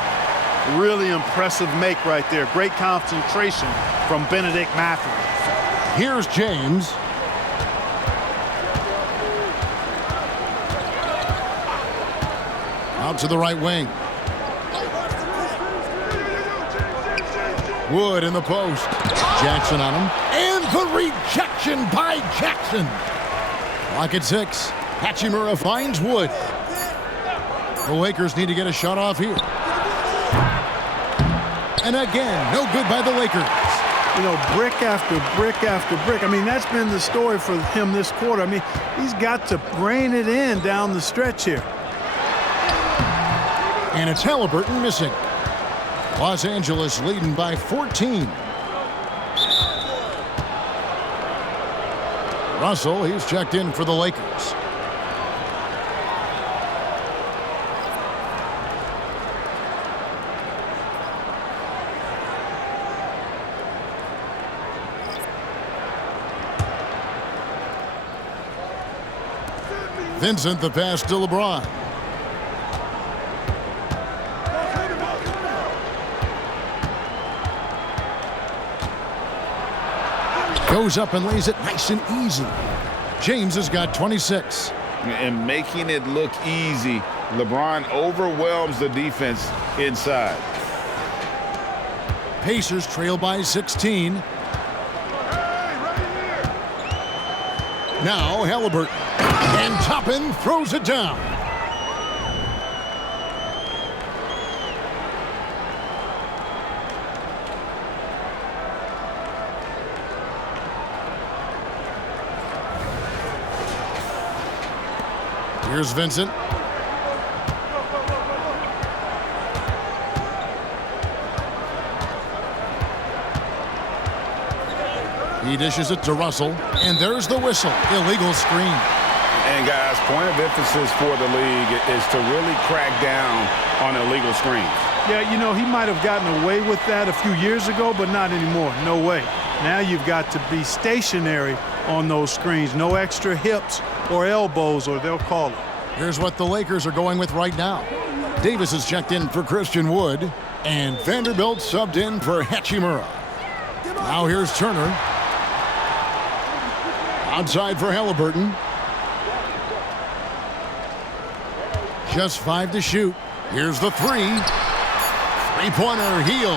Really impressive make right there. Great concentration from Benedict Mathurin. Here's James. Out to the right wing. Wood in the post. Jackson on him. And the rejection by Jackson. Clock at 6. Hachimura finds Wood. The Lakers need to get a shot off here. And again, no good by the Lakers. You know, brick after brick after brick. I mean, that's been the story for him this quarter. I mean, he's got to rein it in down the stretch here. And it's Halliburton missing. Los Angeles leading by 14. Russell, he's checked in for the Lakers. Vincent, the pass to LeBron. Goes up and lays it nice and easy. James has got 26. And making it look easy, LeBron overwhelms the defense inside. Pacers trail by 16. Now Halliburton. And Toppin throws it down. Here's Vincent. He dishes it to Russell, and there's the whistle. Illegal screen. And guys, point of emphasis for the league is to really crack down on illegal screens. Yeah, you know, he might have gotten away with that a few years ago, but not anymore. No way. Now you've got to be stationary on those screens. No extra hips or elbows, or they'll call it. Here's what the Lakers are going with right now. Davis is checked in for Christian Wood, and Vanderbilt subbed in for Hachimura. Now here's Turner. Outside for Halliburton. Just 5 to shoot. Here's the 3. Three-pointer, heel.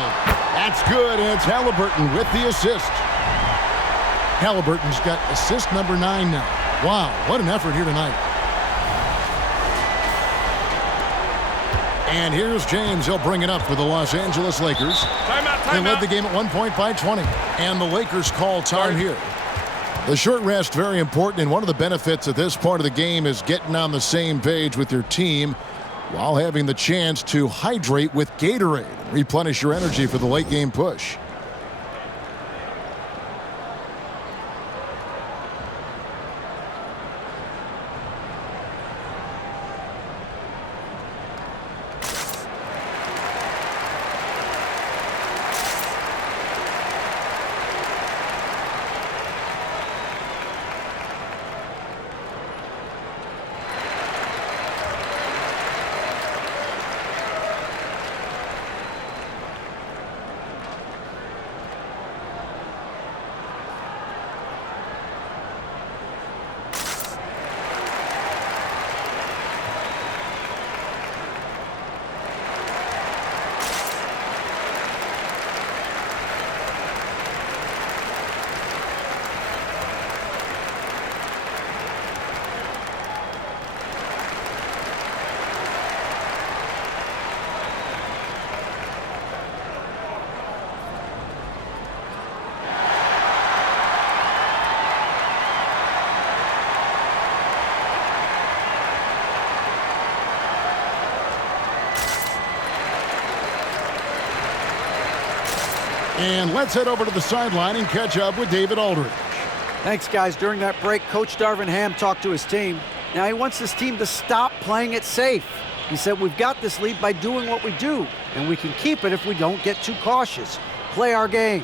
That's good, and it's Halliburton with the assist. Halliburton's got assist number 9 now. Wow, what an effort here tonight. And here's James. He'll bring it up for the Los Angeles Lakers. They led the game at 1 point by 20. And the Lakers call time here. The short rest, very important, and one of the benefits of this part of the game is getting on the same page with your team while having the chance to hydrate with Gatorade and replenish your energy for the late game push. And let's head over to the sideline and catch up with David Aldridge. Thanks, guys. During that break, Coach Darvin Ham talked to his team. Now he wants his team to stop playing it safe. He said, we've got this lead by doing what we do, and we can keep it if we don't get too cautious. Play our game.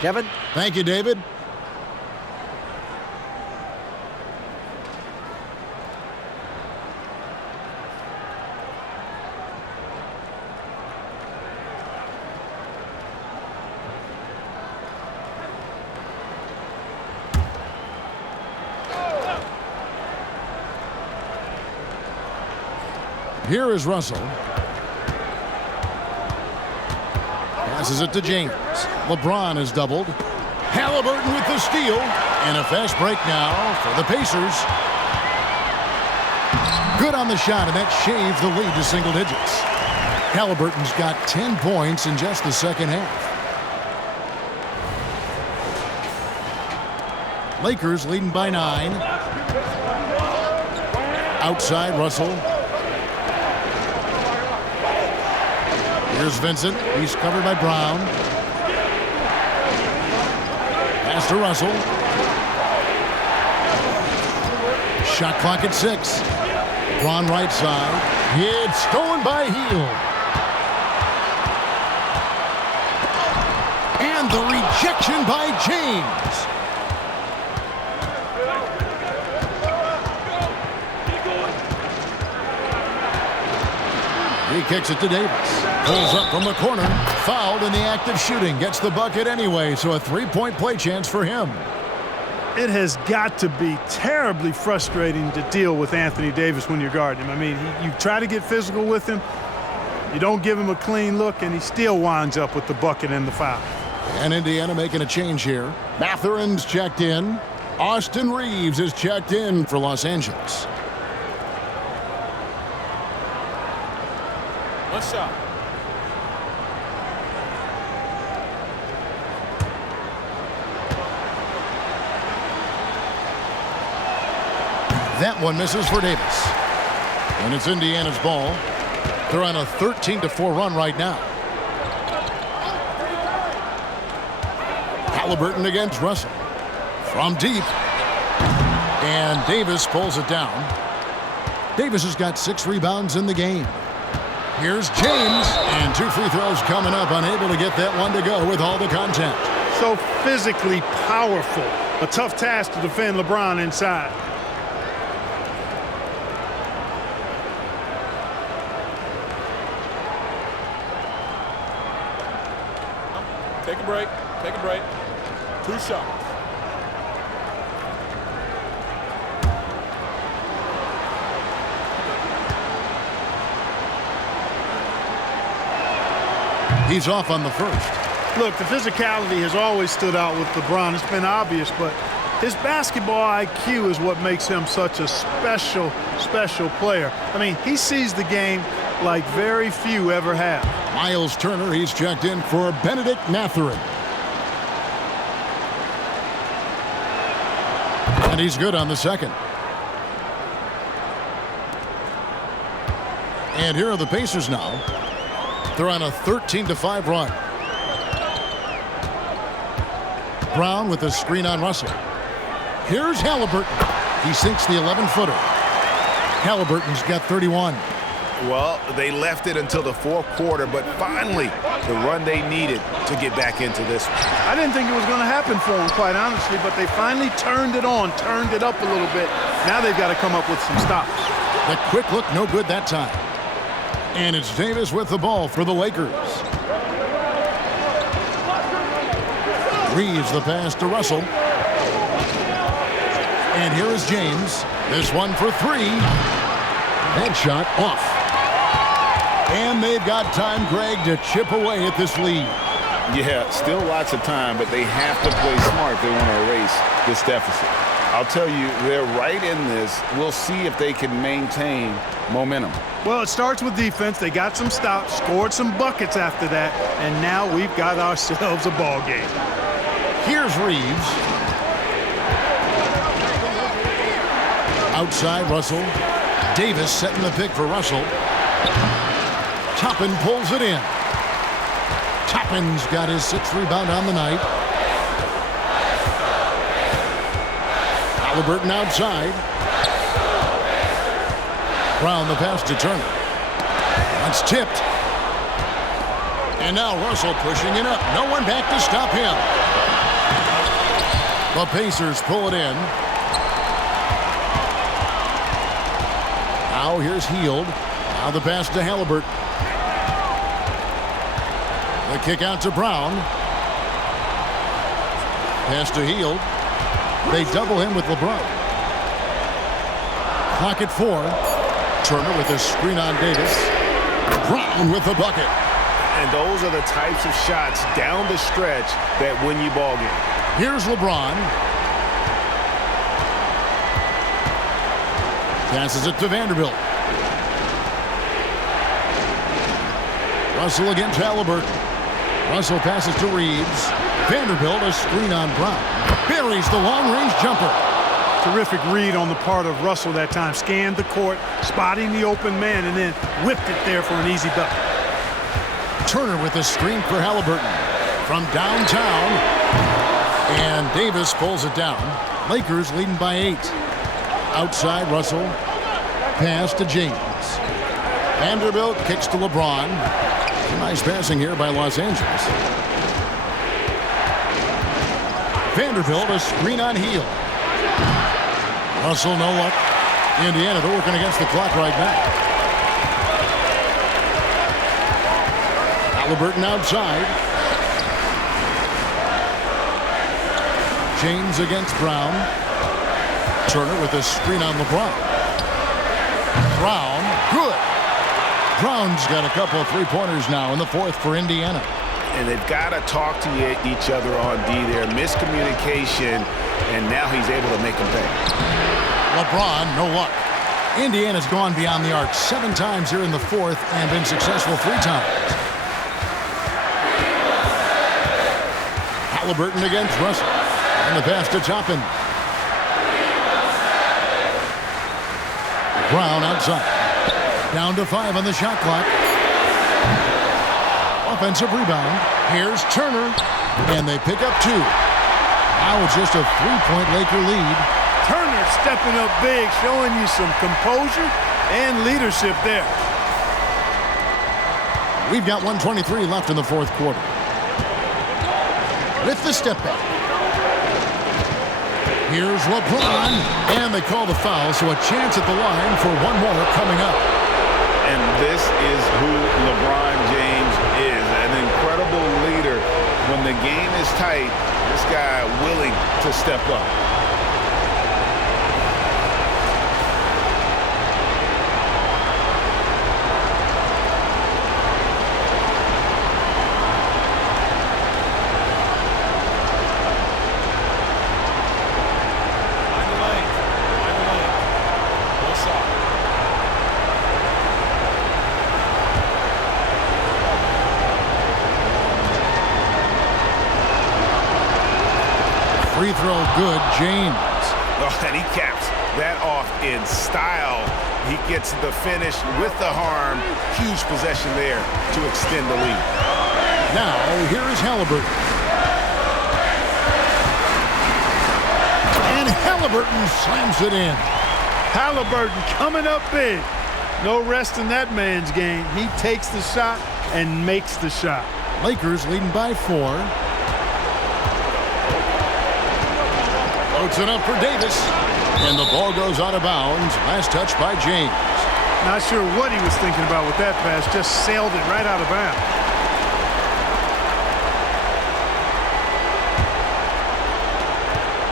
Kevin? Thank you, David. Here is Russell. Passes it to James. LeBron is doubled. Halliburton with the steal. And a fast break now for the Pacers. Good on the shot, and that shaved the lead to single digits. Halliburton's got 10 points in just the second half. Lakers leading by 9. Outside, Russell. Here's Vincent. He's covered by Brown. Pass to Russell. Shot clock at 6. Brown right side. It's stolen by Hield. And the rejection by James. He kicks it to Davis. Pulls up from the corner. Fouled in the act of shooting. Gets the bucket anyway, so a 3-point play chance for him. It has got to be terribly frustrating to deal with Anthony Davis when you're guarding him. I mean, you try to get physical with him. You don't give him a clean look, and he still winds up with the bucket and the foul. And Indiana making a change here. Mathurin's checked in. Austin Reeves is checked in for Los Angeles. One shot. That one misses for Davis. And it's Indiana's ball. They're on a 13-4 run right now. Halliburton against Russell. From deep. And Davis pulls it down. Davis has got 6 rebounds in the game. Here's James. And 2 free throws coming up. Unable to get that one to go with all the contact. So physically powerful. A tough task to defend LeBron inside. Take a break. Take a break. 2 shots. He's off on the first. Look, the physicality has always stood out with LeBron. It's been obvious, but his basketball IQ is what makes him such a special, special player. I mean, he sees the game like very few ever have. Miles Turner, he's checked in for Benedict Mathurin. And he's good on the second. And here are the Pacers now. They're on a 13-5 run. Brown with a screen on Russell. Here's Halliburton. He sinks the 11-footer. Halliburton's got 31. Well, they left it until the fourth quarter, but finally the run they needed to get back into this one. I didn't think it was going to happen for them, quite honestly, but they finally turned it on, turned it up a little bit. Now they've got to come up with some stops. The quick look, no good that time. And it's Davis with the ball for the Lakers. Reeves the pass to Russell. And here is James. This one for 3. Headshot off. And they've got time, Greg, to chip away at this lead. Yeah, still lots of time, but they have to play smart if they want to erase this deficit. I'll tell you, they're right in this. We'll see if they can maintain momentum. Well, it starts with defense. They got some stops, scored some buckets after that, and now we've got ourselves a ball game. Here's Reeves. Outside, Russell. Davis setting the pick for Russell. Toppin pulls it in. Toppin's got his 6th rebound on the night. Halliburton outside. Brown the pass to Turner. That's tipped. And now Russell pushing it up. No one back to stop him. The Pacers pull it in. Now here's Hield. Now the pass to Halliburton. The kick out to Brown. Pass to Hield. They double him with LeBron. Clock at 4. Turner with a screen on Davis. Brown with the bucket. And those are the types of shots down the stretch that win you ball game. Here's LeBron. Passes it to Vanderbilt. Russell against Halliburton. Russell passes to Reeves. Vanderbilt, a screen on Brown. Buries the long-range jumper. Terrific read on the part of Russell that time. Scanned the court, spotting the open man, and then whipped it there for an easy bucket. Turner with a screen for Halliburton. From downtown. And Davis pulls it down. Lakers leading by 8. Outside Russell. Pass to James. Vanderbilt kicks to LeBron. Nice passing here by Los Angeles. Vanderbilt, a screen on Hield. Russell, no luck. Indiana, they're working against the clock right now. Halliburton outside. James against Brown. Turner with a screen on LeBron. Brown, good. Brown's got a couple of three-pointers now in the fourth for Indiana. And they've got to talk to each other on D there. Miscommunication, and now he's able to make them pay. LeBron, no luck. Indiana's gone beyond the arc 7 times here in the fourth and been successful 3 times. Halliburton against Russell. And the pass to Toppin. Brown outside. Down to 5 on the shot clock. Offensive rebound. Here's Turner. And they pick up 2. Now it's just a 3-point Laker lead. Turner stepping up big, showing you some composure and leadership there. We've got 1:23 left in the fourth quarter. With the step back. Here's LeBron. And they call the foul, so a chance at the line for one more coming up. And this is who LeBron James is, an incredible leader. When the game is tight, this guy willing to step up. Free throw good, James. Oh, and he caps that off in style. He gets the finish with the harm. Huge possession there to extend the lead. Now, here is Halliburton. And Halliburton slams it in. Halliburton coming up big. No rest in that man's game. He takes the shot and makes the shot. Lakers leading by 4. Floats it up for Davis. And the ball goes out of bounds. Last touch by James. Not sure what he was thinking about with that pass. Just sailed it right out of bounds.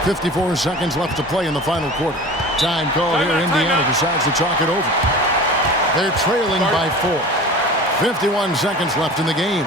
.54 seconds left to play in the final quarter. Time call here. Indiana decides to chalk it over. They're trailing by 4. 51 seconds left in the game.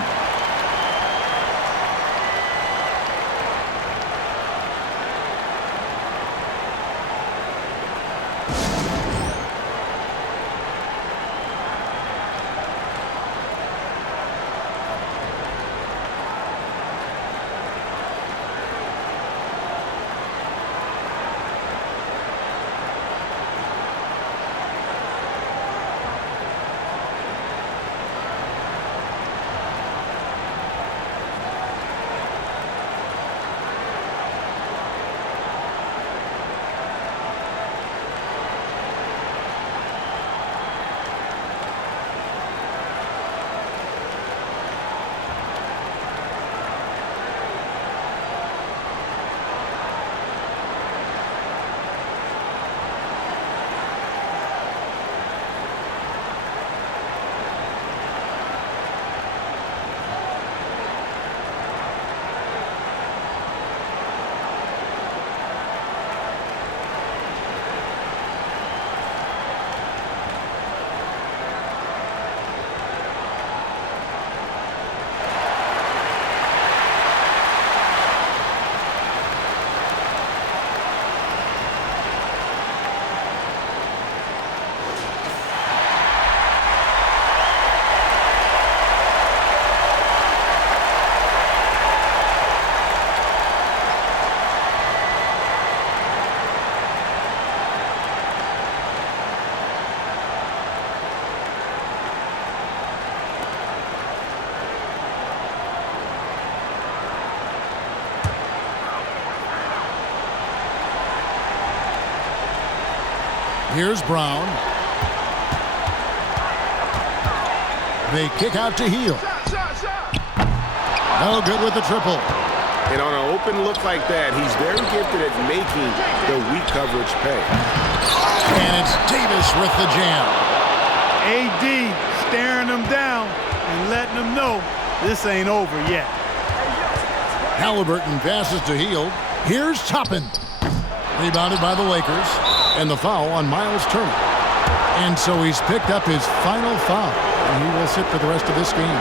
Here's Brown. They kick out to Hield. No good with the triple. And on an open look like that, he's very gifted at making the weak coverage pay. And it's Davis with the jam. AD staring him down and letting him know this ain't over yet. Halliburton passes to Hield. Here's Toppin. Rebounded by the Lakers. And the foul on Miles Turner. And so he's picked up his final foul. And he will sit for the rest of this game.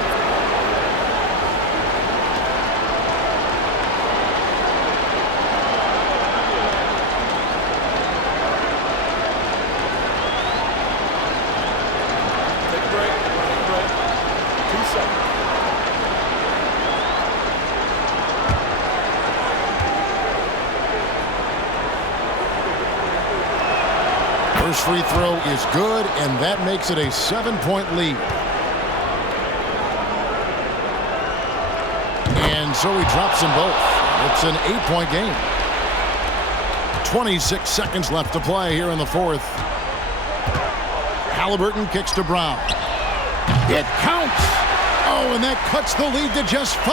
Take a break. Take a break. 2 seconds. First free throw is good, and that makes it a 7-point lead. And so he drops them both. It's an 8-point game. 26 seconds left to play here in the fourth. Halliburton kicks to Brown. It counts. Oh, and that cuts the lead to just 5.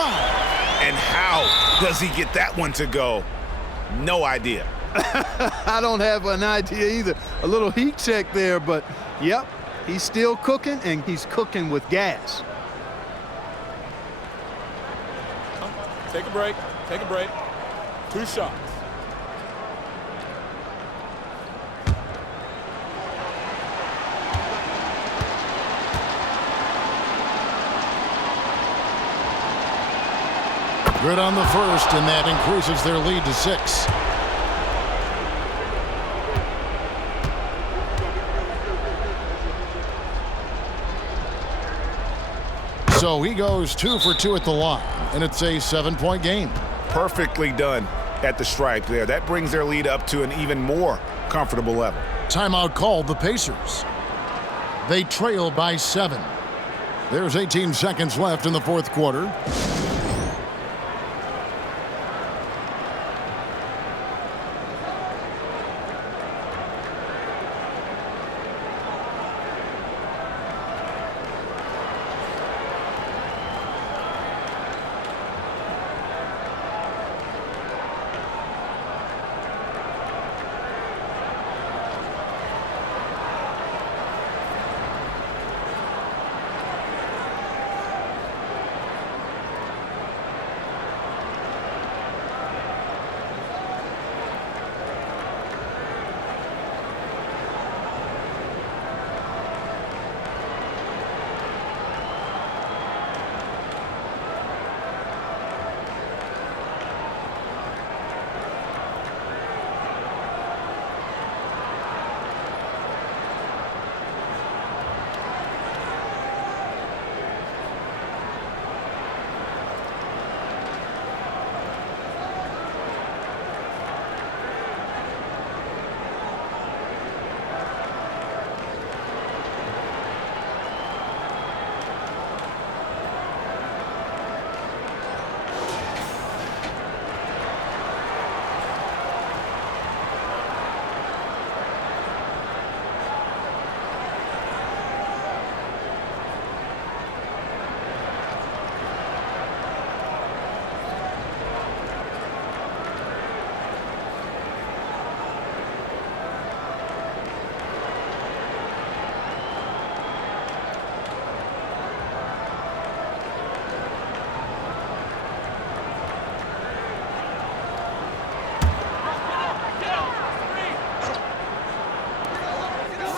And how does he get that one to go? No idea. I don't have an idea either. A little heat check there, but yep, he's still cooking, and he's cooking with gas. Take a break. Take a break. 2 shots. Good on the first, and that increases their lead to 6. So he goes 2 for 2 at the line, and it's a 7-point game. Perfectly done at the stripe there. That brings their lead up to an even more comfortable level. Timeout called the Pacers. They trail by 7. There's 18 seconds left in the fourth quarter.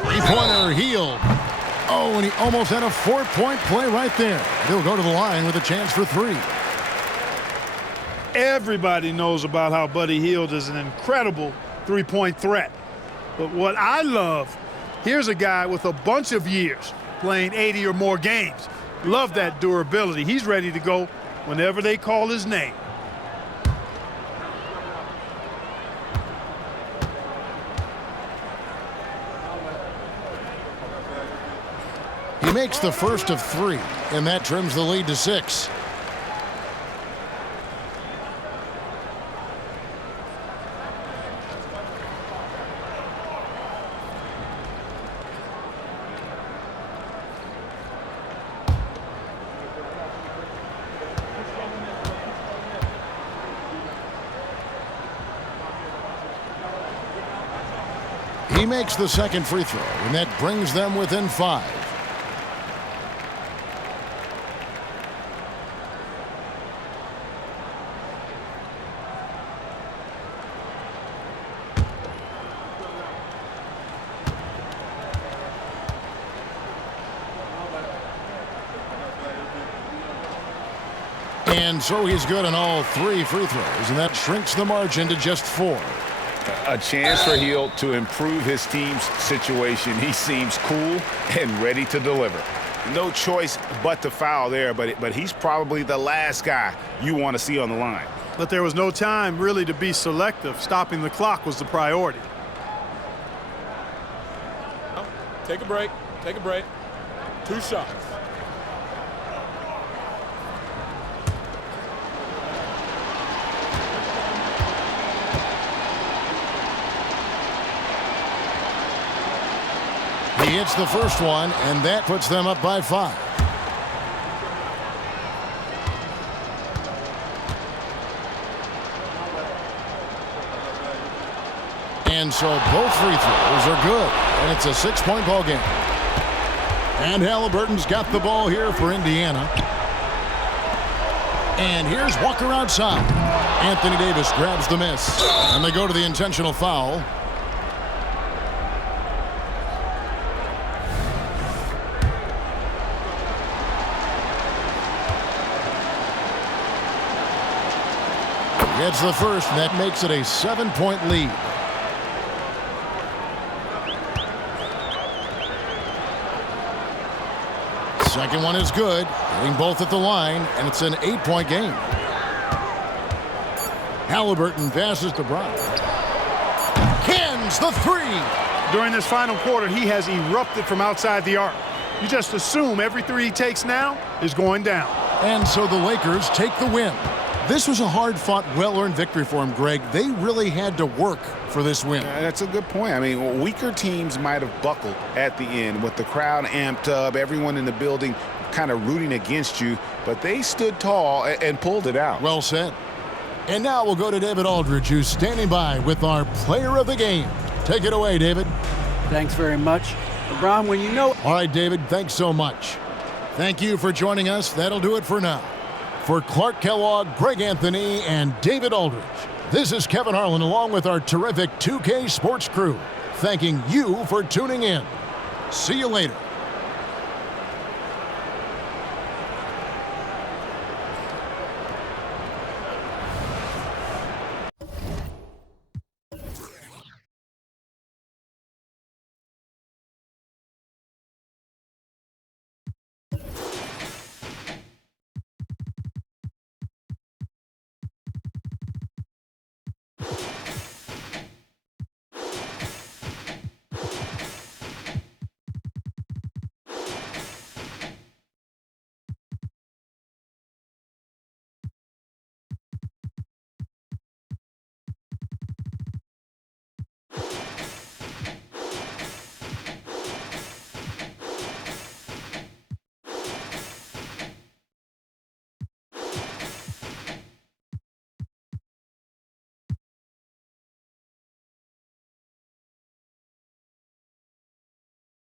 Three-pointer Hield. Oh, and he almost had a 4-point play right there. He'll go to the line with a chance for 3. Everybody knows about how Buddy Hield is an incredible three-point threat. But what I love, here's a guy with a bunch of years playing 80 or more games. Love that durability. He's ready to go whenever they call his name. He makes the first of 3, and that trims the lead to 6. He makes the second free throw, and that brings them within 5. And so he's good on all 3 free throws, and that shrinks the margin to just 4. A chance for Hill to improve his team's situation. He seems cool and ready to deliver. No choice but to foul there, but he's probably the last guy you want to see on the line. But there was no time really to be selective. Stopping the clock was the priority. Take a break. Take a break. 2 shots. He hits the first one, and that puts them up by 5. And so both free throws are good, and it's a 6-point ball game. And Halliburton's got the ball here for Indiana. And here's Walker outside. Anthony Davis grabs the miss, and they go to the intentional foul. Gets the first, and that makes it a 7-point lead. Second one is good, hitting both at the line, and it's an 8-point game. Halliburton passes to Brown. Cans the 3. During this final quarter, he has erupted from outside the arc. You just assume every 3 he takes now is going down. And so the Lakers take the win. This was a hard-fought, well-earned victory for him, Greg. They really had to work for this win. That's a good point. I mean, weaker teams might have buckled at the end with the crowd amped up, everyone in the building kind of rooting against you, but they stood tall and pulled it out. Well said. And now we'll go to David Aldridge, who's standing by with our player of the game. Take it away, David. Thanks very much. LeBron, when you know... All right, David, thanks so much. Thank you for joining us. That'll do it for now. For Clark Kellogg, Greg Anthony, and David Aldridge, this is Kevin Harlan along with our terrific 2K Sports crew, thanking you for tuning in. See you later.